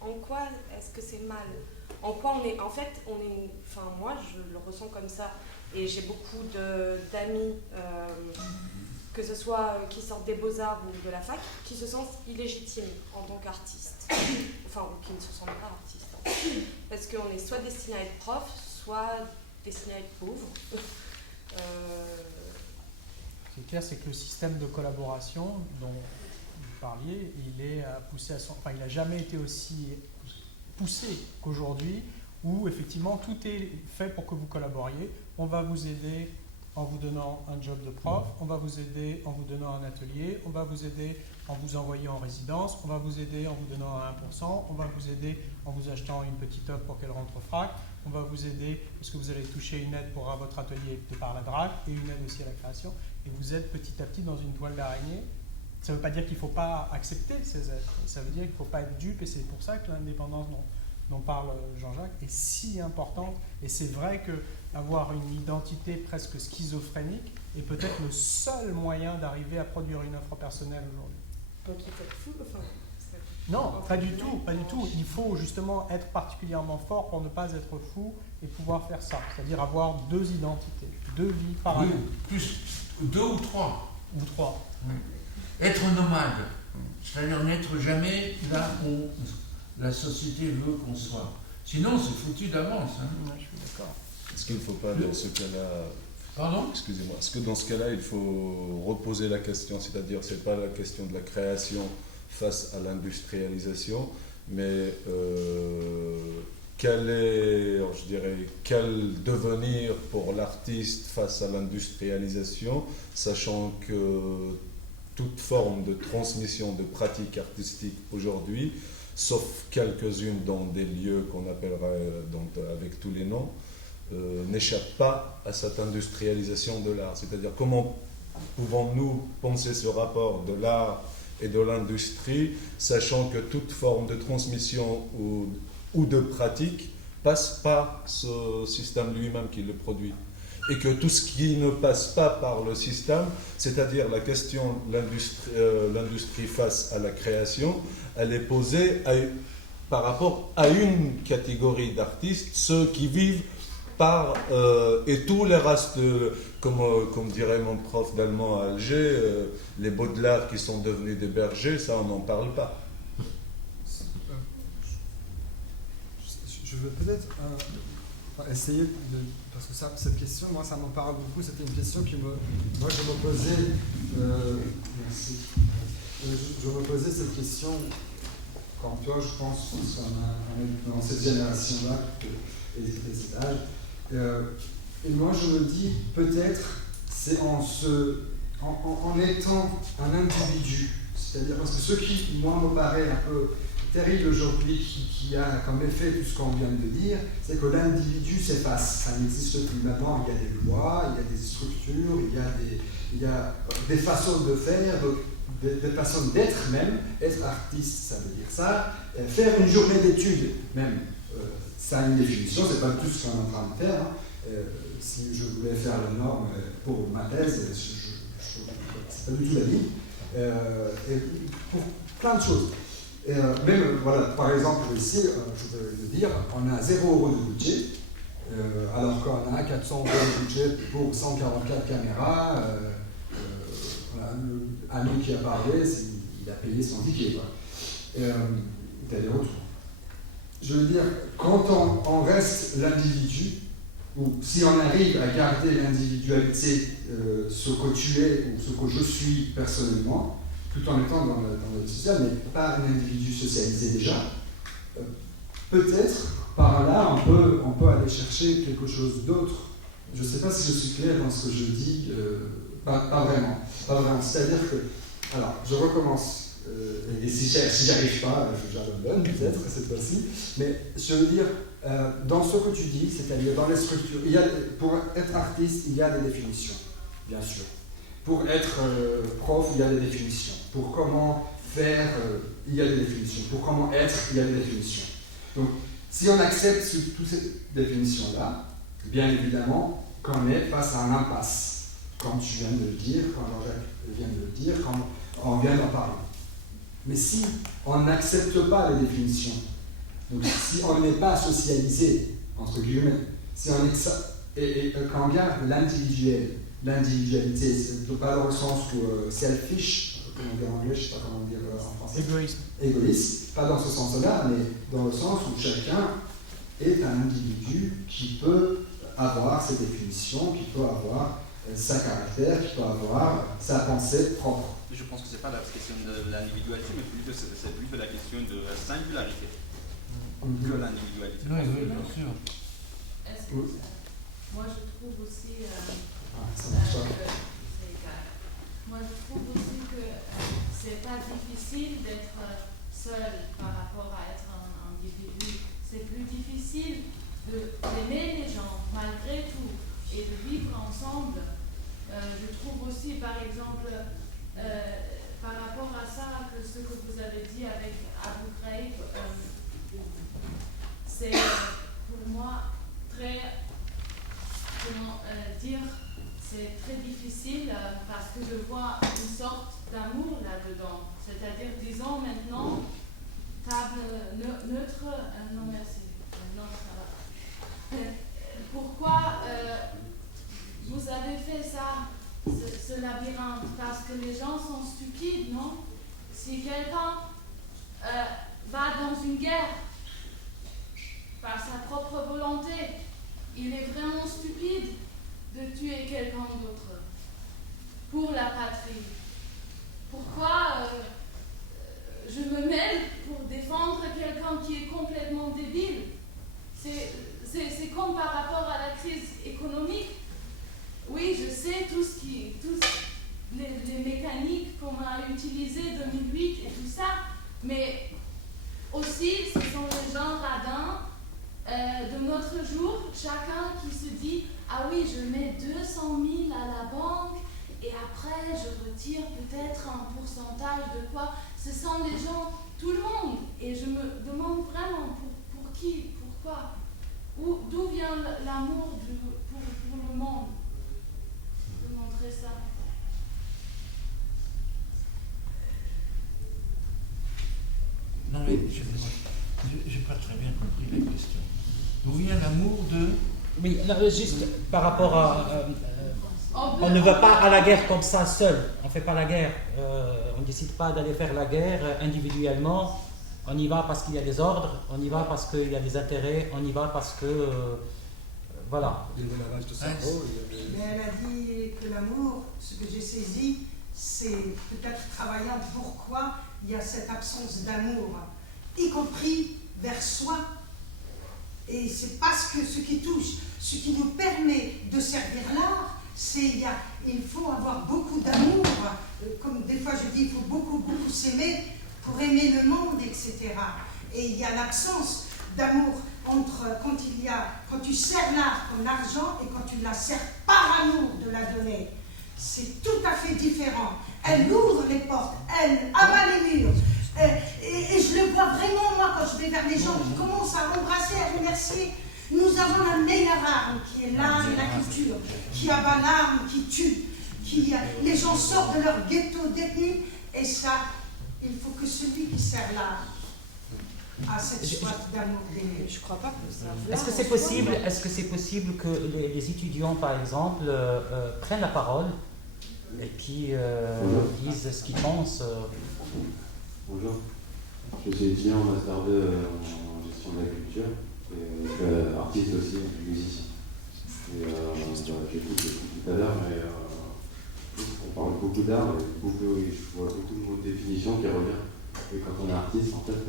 en quoi est-ce que c'est mal? En quoi on est, en fait, moi je le ressens comme ça, et j'ai beaucoup d'amis, que ce soit qui sortent des beaux-arts ou de la fac, qui se sentent illégitimes en tant qu'artistes, enfin, ou qui ne se sentent pas artistes, parce qu'on est soit destiné à être prof, soit destiné à être pauvre. Ce qui est clair, c'est que le système de collaboration dont vous parliez, il est poussé il n'a jamais été aussi poussé qu'aujourd'hui, où effectivement tout est fait pour que vous collaboriez. On va vous aider en vous donnant un job de prof, on va vous aider en vous donnant un atelier, on va vous aider en vous envoyant en résidence, on va vous aider en vous donnant un 1%, on va vous aider en vous achetant une petite offre pour qu'elle rentre au frac, on va vous aider parce que vous allez toucher une aide pour votre atelier de par la DRAC et une aide aussi à la création, et vous êtes petit à petit dans une toile d'araignée. Ça ne veut pas dire qu'il ne faut pas accepter ces aides, ça veut dire qu'il ne faut pas être dupe, et c'est pour ça que l'indépendance dont parle Jean-Jacques est si importante. Et c'est vrai qu'avoir une identité presque schizophrénique est peut-être le seul moyen d'arriver à produire une offre personnelle aujourd'hui. Donc il faut être fou, Non, pas du tout, pas du tout. Il faut justement être particulièrement fort pour ne pas être fou et pouvoir faire ça. C'est-à-dire avoir deux identités, deux vies parallèles. Oui, plus deux ou trois. Ou trois. Oui. Être nomade, c'est-à-dire n'être jamais là où la société veut qu'on soit. Sinon, c'est foutu d'avance. Hein. Je suis d'accord. Est-ce qu'il ne faut pas, dans ce cas-là... Pardon ? Excusez-moi. Est-ce que dans ce cas-là, il faut reposer la question, c'est-à-dire, ce n'est pas la question de la création face à l'industrialisation, mais quel devenir pour l'artiste face à l'industrialisation, sachant que toute forme de transmission de pratiques artistiques aujourd'hui, sauf quelques-unes dans des lieux qu'on appellerait avec tous les noms, n'échappe pas à cette industrialisation de l'art. C'est-à-dire, comment pouvons-nous penser ce rapport de l'art et de l'industrie, sachant que toute forme de transmission ou de pratique passe par ce système lui-même qui le produit. Et que tout ce qui ne passe pas par le système, c'est-à-dire la question de l'industrie face à la création, elle est posée par rapport à une catégorie d'artistes, ceux qui vivent par... et tous les restes, comme dirait mon prof d'allemand à Alger, les Baudelaire qui sont devenus des bergers, ça on n'en parle pas. Je veux peut-être essayer de... Parce que cette question, moi, ça m'en parle beaucoup. C'était une question je me posais... merci. Je me posais cette question quand toi, je pense qu'on est dans cette génération-là et cet âge. Et moi, je me dis, peut-être, c'est en étant un individu. C'est-à-dire, parce que ce qui, moi, me paraît un peu terrible aujourd'hui, qui a comme effet tout ce qu'on vient de dire, c'est que l'individu s'efface. Ça n'existe plus. Maintenant, il y a des lois, il y a des structures, il y a des façons de faire, des façons d'être même. Être artiste, ça veut dire ça. Faire une journée d'études, même, ça a une définition, c'est pas tout ce qu'on est en train de faire. Si je voulais faire la norme pour ma thèse, c'est pas du tout la vie. Et pour plein de choses. Même, voilà, par exemple, ici, je veux le dire, on a 0 € de budget. alors qu'on a 400 euros de budget pour 144 caméras. Voilà, l'ami qui a parlé, il a payé son ticket, quoi. D'aller-retour. Je veux dire, quand on reste l'individu, ou si on arrive à garder l'individualité, ce que tu es ou ce que je suis personnellement, tout en étant dans le social, mais pas un individu socialisé déjà, peut-être par là on peut aller chercher quelque chose d'autre. Je ne sais pas si je suis clair dans ce que je dis, pas vraiment. C'est-à-dire que, alors, je recommence. Et si j'y arrive pas, j'abandonne peut-être cette fois-ci. Mais je veux dire, dans ce que tu dis, c'est-à-dire dans les structures, pour être artiste, il y a des définitions, bien sûr. Pour être prof, il y a des définitions. Pour comment faire, il y a des définitions. Pour comment être, il y a des définitions. Donc, si on accepte toutes ces définitions-là, bien évidemment qu'on est face à un impasse, comme tu viens de le dire, comme Jean-Jacques vient de le dire, comme on vient d'en parler. Mais si on n'accepte pas les définitions, donc si on n'est pas socialisé, entre guillemets, si on est et quand on regarde l'individualité, pas dans le sens où selfish, comment dire en anglais, je ne sais pas comment dire en français. Égoïsme, pas dans ce sens-là, mais dans le sens où chacun est un individu qui peut avoir ses définitions, qui peut avoir sa caractère, qui peut avoir sa pensée propre. Je pense que ce n'est pas la question de l'individualité, mais c'est plutôt la question de la singularité que l'individualité. Oui, bien sûr. Moi, je trouve aussi moi, je trouve aussi que c'est pas difficile d'être seul par rapport à être un individu. C'est plus difficile d'aimer les gens malgré tout et de vivre ensemble. Je trouve aussi, par exemple, par rapport à ça, que ce que vous avez dit avec Abu Ghraib, c'est pour moi très, comment dire, c'est très difficile parce que je vois une sorte d'amour là-dedans. C'est-à-dire, disons maintenant, table neutre, non merci, non ça va. Pourquoi vous avez fait ça, ce labyrinthe? Parce que les gens sont stupides, non? Si quelqu'un va dans une guerre par sa propre volonté, il est vraiment stupide de tuer quelqu'un d'autre pour la patrie. Pourquoi je me mêle pour défendre quelqu'un qui est complètement débile? C'est comme par rapport à la crise économique. Oui, je sais tous les mécaniques qu'on a utilisées 2008 et tout ça, mais aussi ce sont les gens radins de notre jour, chacun qui se dit « Ah oui, je mets 200 000 à la banque et après je retire peut-être un pourcentage de quoi ?» Ce sont les gens, tout le monde. Et je me demande vraiment pour qui, pourquoi, d'où vient l'amour pour le monde de montrer ça. Non mais je n'ai pas très bien compris la question. D'où vient l'amour de... Oui, non, juste par rapport à... on ne va pas à la guerre comme ça seul. On ne fait pas la guerre. On ne décide pas d'aller faire la guerre individuellement. On y va parce qu'il y a des ordres. On y va parce qu'il y a des intérêts. On y va parce que... voilà. Il y a le lavage de cerveau. Mais elle a dit que l'amour, ce que j'ai saisi, c'est peut-être travaillant pourquoi il y a cette absence d'amour, y compris vers soi. Et c'est parce que ce qui touche, ce qui nous permet de servir l'art, c'est il faut avoir beaucoup d'amour. Comme des fois je dis, il faut beaucoup s'aimer pour aimer le monde, etc. Et il y a l'absence d'amour entre quand tu sers l'art comme l'argent et quand tu la sers par amour de la donner. C'est tout à fait différent. Elle ouvre les portes, elle abat les murs. Et je le vois vraiment, moi, quand je vais vers les gens qui commencent à embrasser, à remercier. Nous avons la meilleure arme, qui est l'art et la culture, qui abat l'arme, qui tue. Les gens sortent de leur ghetto détenu, et ça, il faut que celui qui sert l'art à cette soif d'amour. Je crois pas que ça. Est-ce que c'est possible que les étudiants, par exemple, prennent la parole et puis disent ce qu'ils pensent Bonjour, je suis étudiant en Master 2 en gestion de la culture et je suis artiste aussi, musicien. Et j'écoute tout à l'heure, mais on parle beaucoup d'art et je vois beaucoup de mots de définition qui reviennent. Et quand on est artiste, en fait,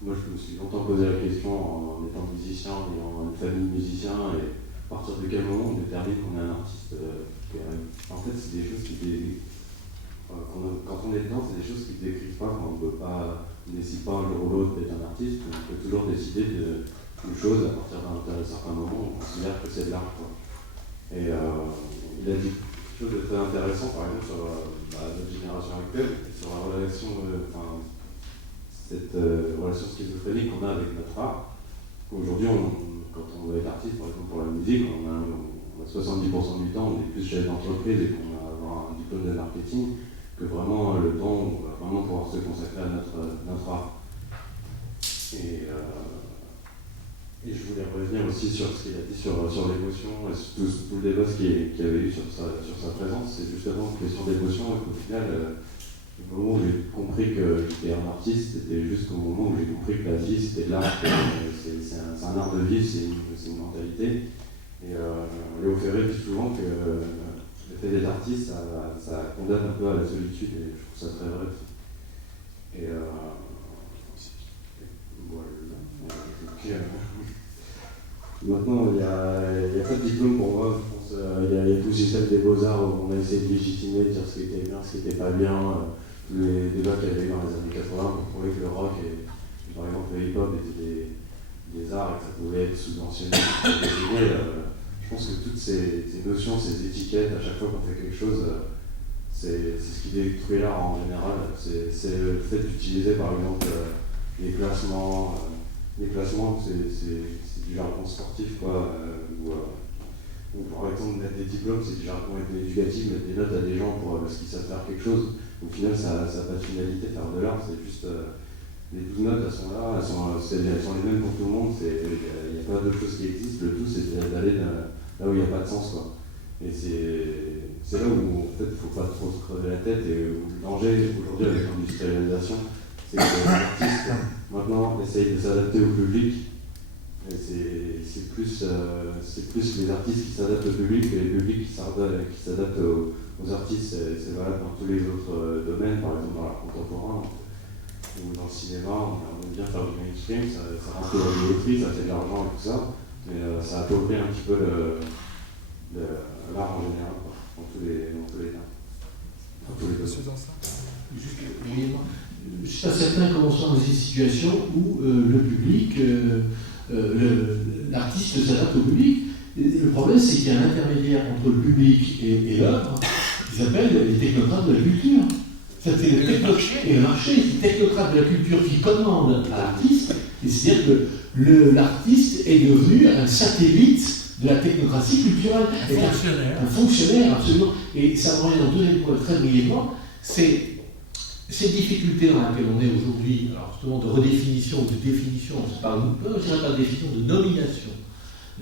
moi je me suis longtemps posé la question en étant musicien, en ayant une famille de musiciens, et à partir de quel moment on détermine qu'on est un artiste. En fait, c'est des choses quand on est dedans, c'est des choses qui ne décrivent pas, quand on ne décide pas un jour ou l'autre d'être un artiste, on peut toujours décider d'une chose à partir d'un certain moment, on considère que c'est de l'art. Et il a dit quelque chose de très intéressant, par exemple, sur notre génération actuelle, sur la relation, cette relation schizophrénique qu'on a avec notre art. Aujourd'hui, quand on va être artiste, par exemple pour la musique, on a 70% du temps, on est plus chef d'entreprise et qu'on va avoir un diplôme de marketing, que vraiment le temps où on va vraiment pouvoir se consacrer à notre art. Et je voulais revenir aussi sur ce qu'il a dit sur l'émotion, et tout le débat qu'il y avait eu sur sa présence, c'est justement une question d'émotion, et qu'au final, le moment où j'ai compris que j'étais un artiste, c'était jusqu'au moment où j'ai compris que la vie c'était de l'art, c'est un art de vivre, c'est une mentalité. Et Léo Ferré dit souvent que le fait d'être artiste, ça condamne un peu à la solitude, et je trouve ça très vrai. Et voilà. Maintenant, il n'y a pas de diplôme pour moi, je pense. Il y a tout le système des beaux-arts où on a essayé de légitimer, de dire ce qui était bien, ce qui n'était pas bien, tous les débats qu'il y avait eu dans les années 80 pour prouver que le rock et par exemple le hip-hop étaient des arts et que ça pouvait être subventionné. Je pense que toutes ces notions, ces étiquettes, à chaque fois qu'on fait quelque chose, c'est ce qui détruit l'art en général. C'est le fait d'utiliser par exemple les classements. Les classements, c'est du jargon sportif, quoi. Ou par exemple, mettre des diplômes, c'est du jargon éducatif, mettre des notes à des gens parce qu'ils savent faire quelque chose. Au final, ça n'a pas de finalité, faire de l'art, c'est juste. Les 12 notes, elles sont là, elles sont les mêmes pour tout le monde, il n'y a pas d'autre chose qui existe, le tout c'est d'aller là où il n'y a pas de sens, quoi. Et c'est là où, en fait, il ne faut pas trop se crever la tête, et où le danger, aujourd'hui, avec l'industrialisation, c'est que les artistes, maintenant, essayent de s'adapter au public, et c'est plus les artistes qui s'adaptent au public que les publics qui s'adaptent aux artistes. C'est valable dans tous les autres domaines, par exemple dans l'art contemporain ou dans le cinéma. On aime bien faire du mainstream, ça rentre dans la billetterie, ça fait de l'argent et tout ça, mais ça appauvrit un petit peu l'art en général, dans tous les cas. Dans tous les domaines. Je ne suis pas certain qu'on soit dans une situation où le public, l'artiste s'adapte au public. Le problème, c'est qu'il y a un intermédiaire entre le public et l'œuvre qui s'appelle les technocrates de la culture. C'est le marché, c'est les technocrates de la culture qui commandent à l'artiste, et c'est-à-dire que l'artiste est devenu un satellite de la technocratie culturelle. Un fonctionnaire, absolument. Et ça me revient en deuxième point très brièvement, c'est cette difficulté dans laquelle on est aujourd'hui, alors justement de redéfinition ou de définition, je dirais pas de définition, de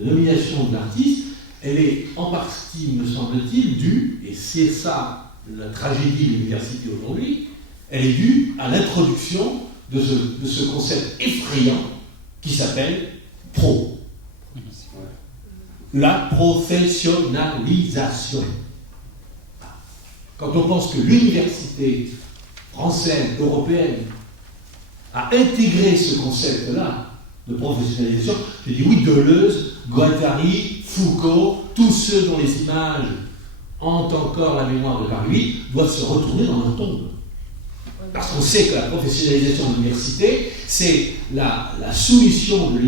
nomination de l'artiste, elle est en partie, me semble-t-il, due, et c'est ça la tragédie de l'université aujourd'hui, elle est due à l'introduction de ce concept effrayant qui s'appelle pro. La professionnalisation. Quand on pense que l'université française, européenne, a intégré ce concept-là de professionnalisation, je dis oui, Deleuze, Guattari, Foucault, tous ceux dont les images hantent encore la mémoire de Paris, doivent se retourner dans leur tombe. Parce qu'on sait que la professionnalisation de l'université, c'est la soumission de l'université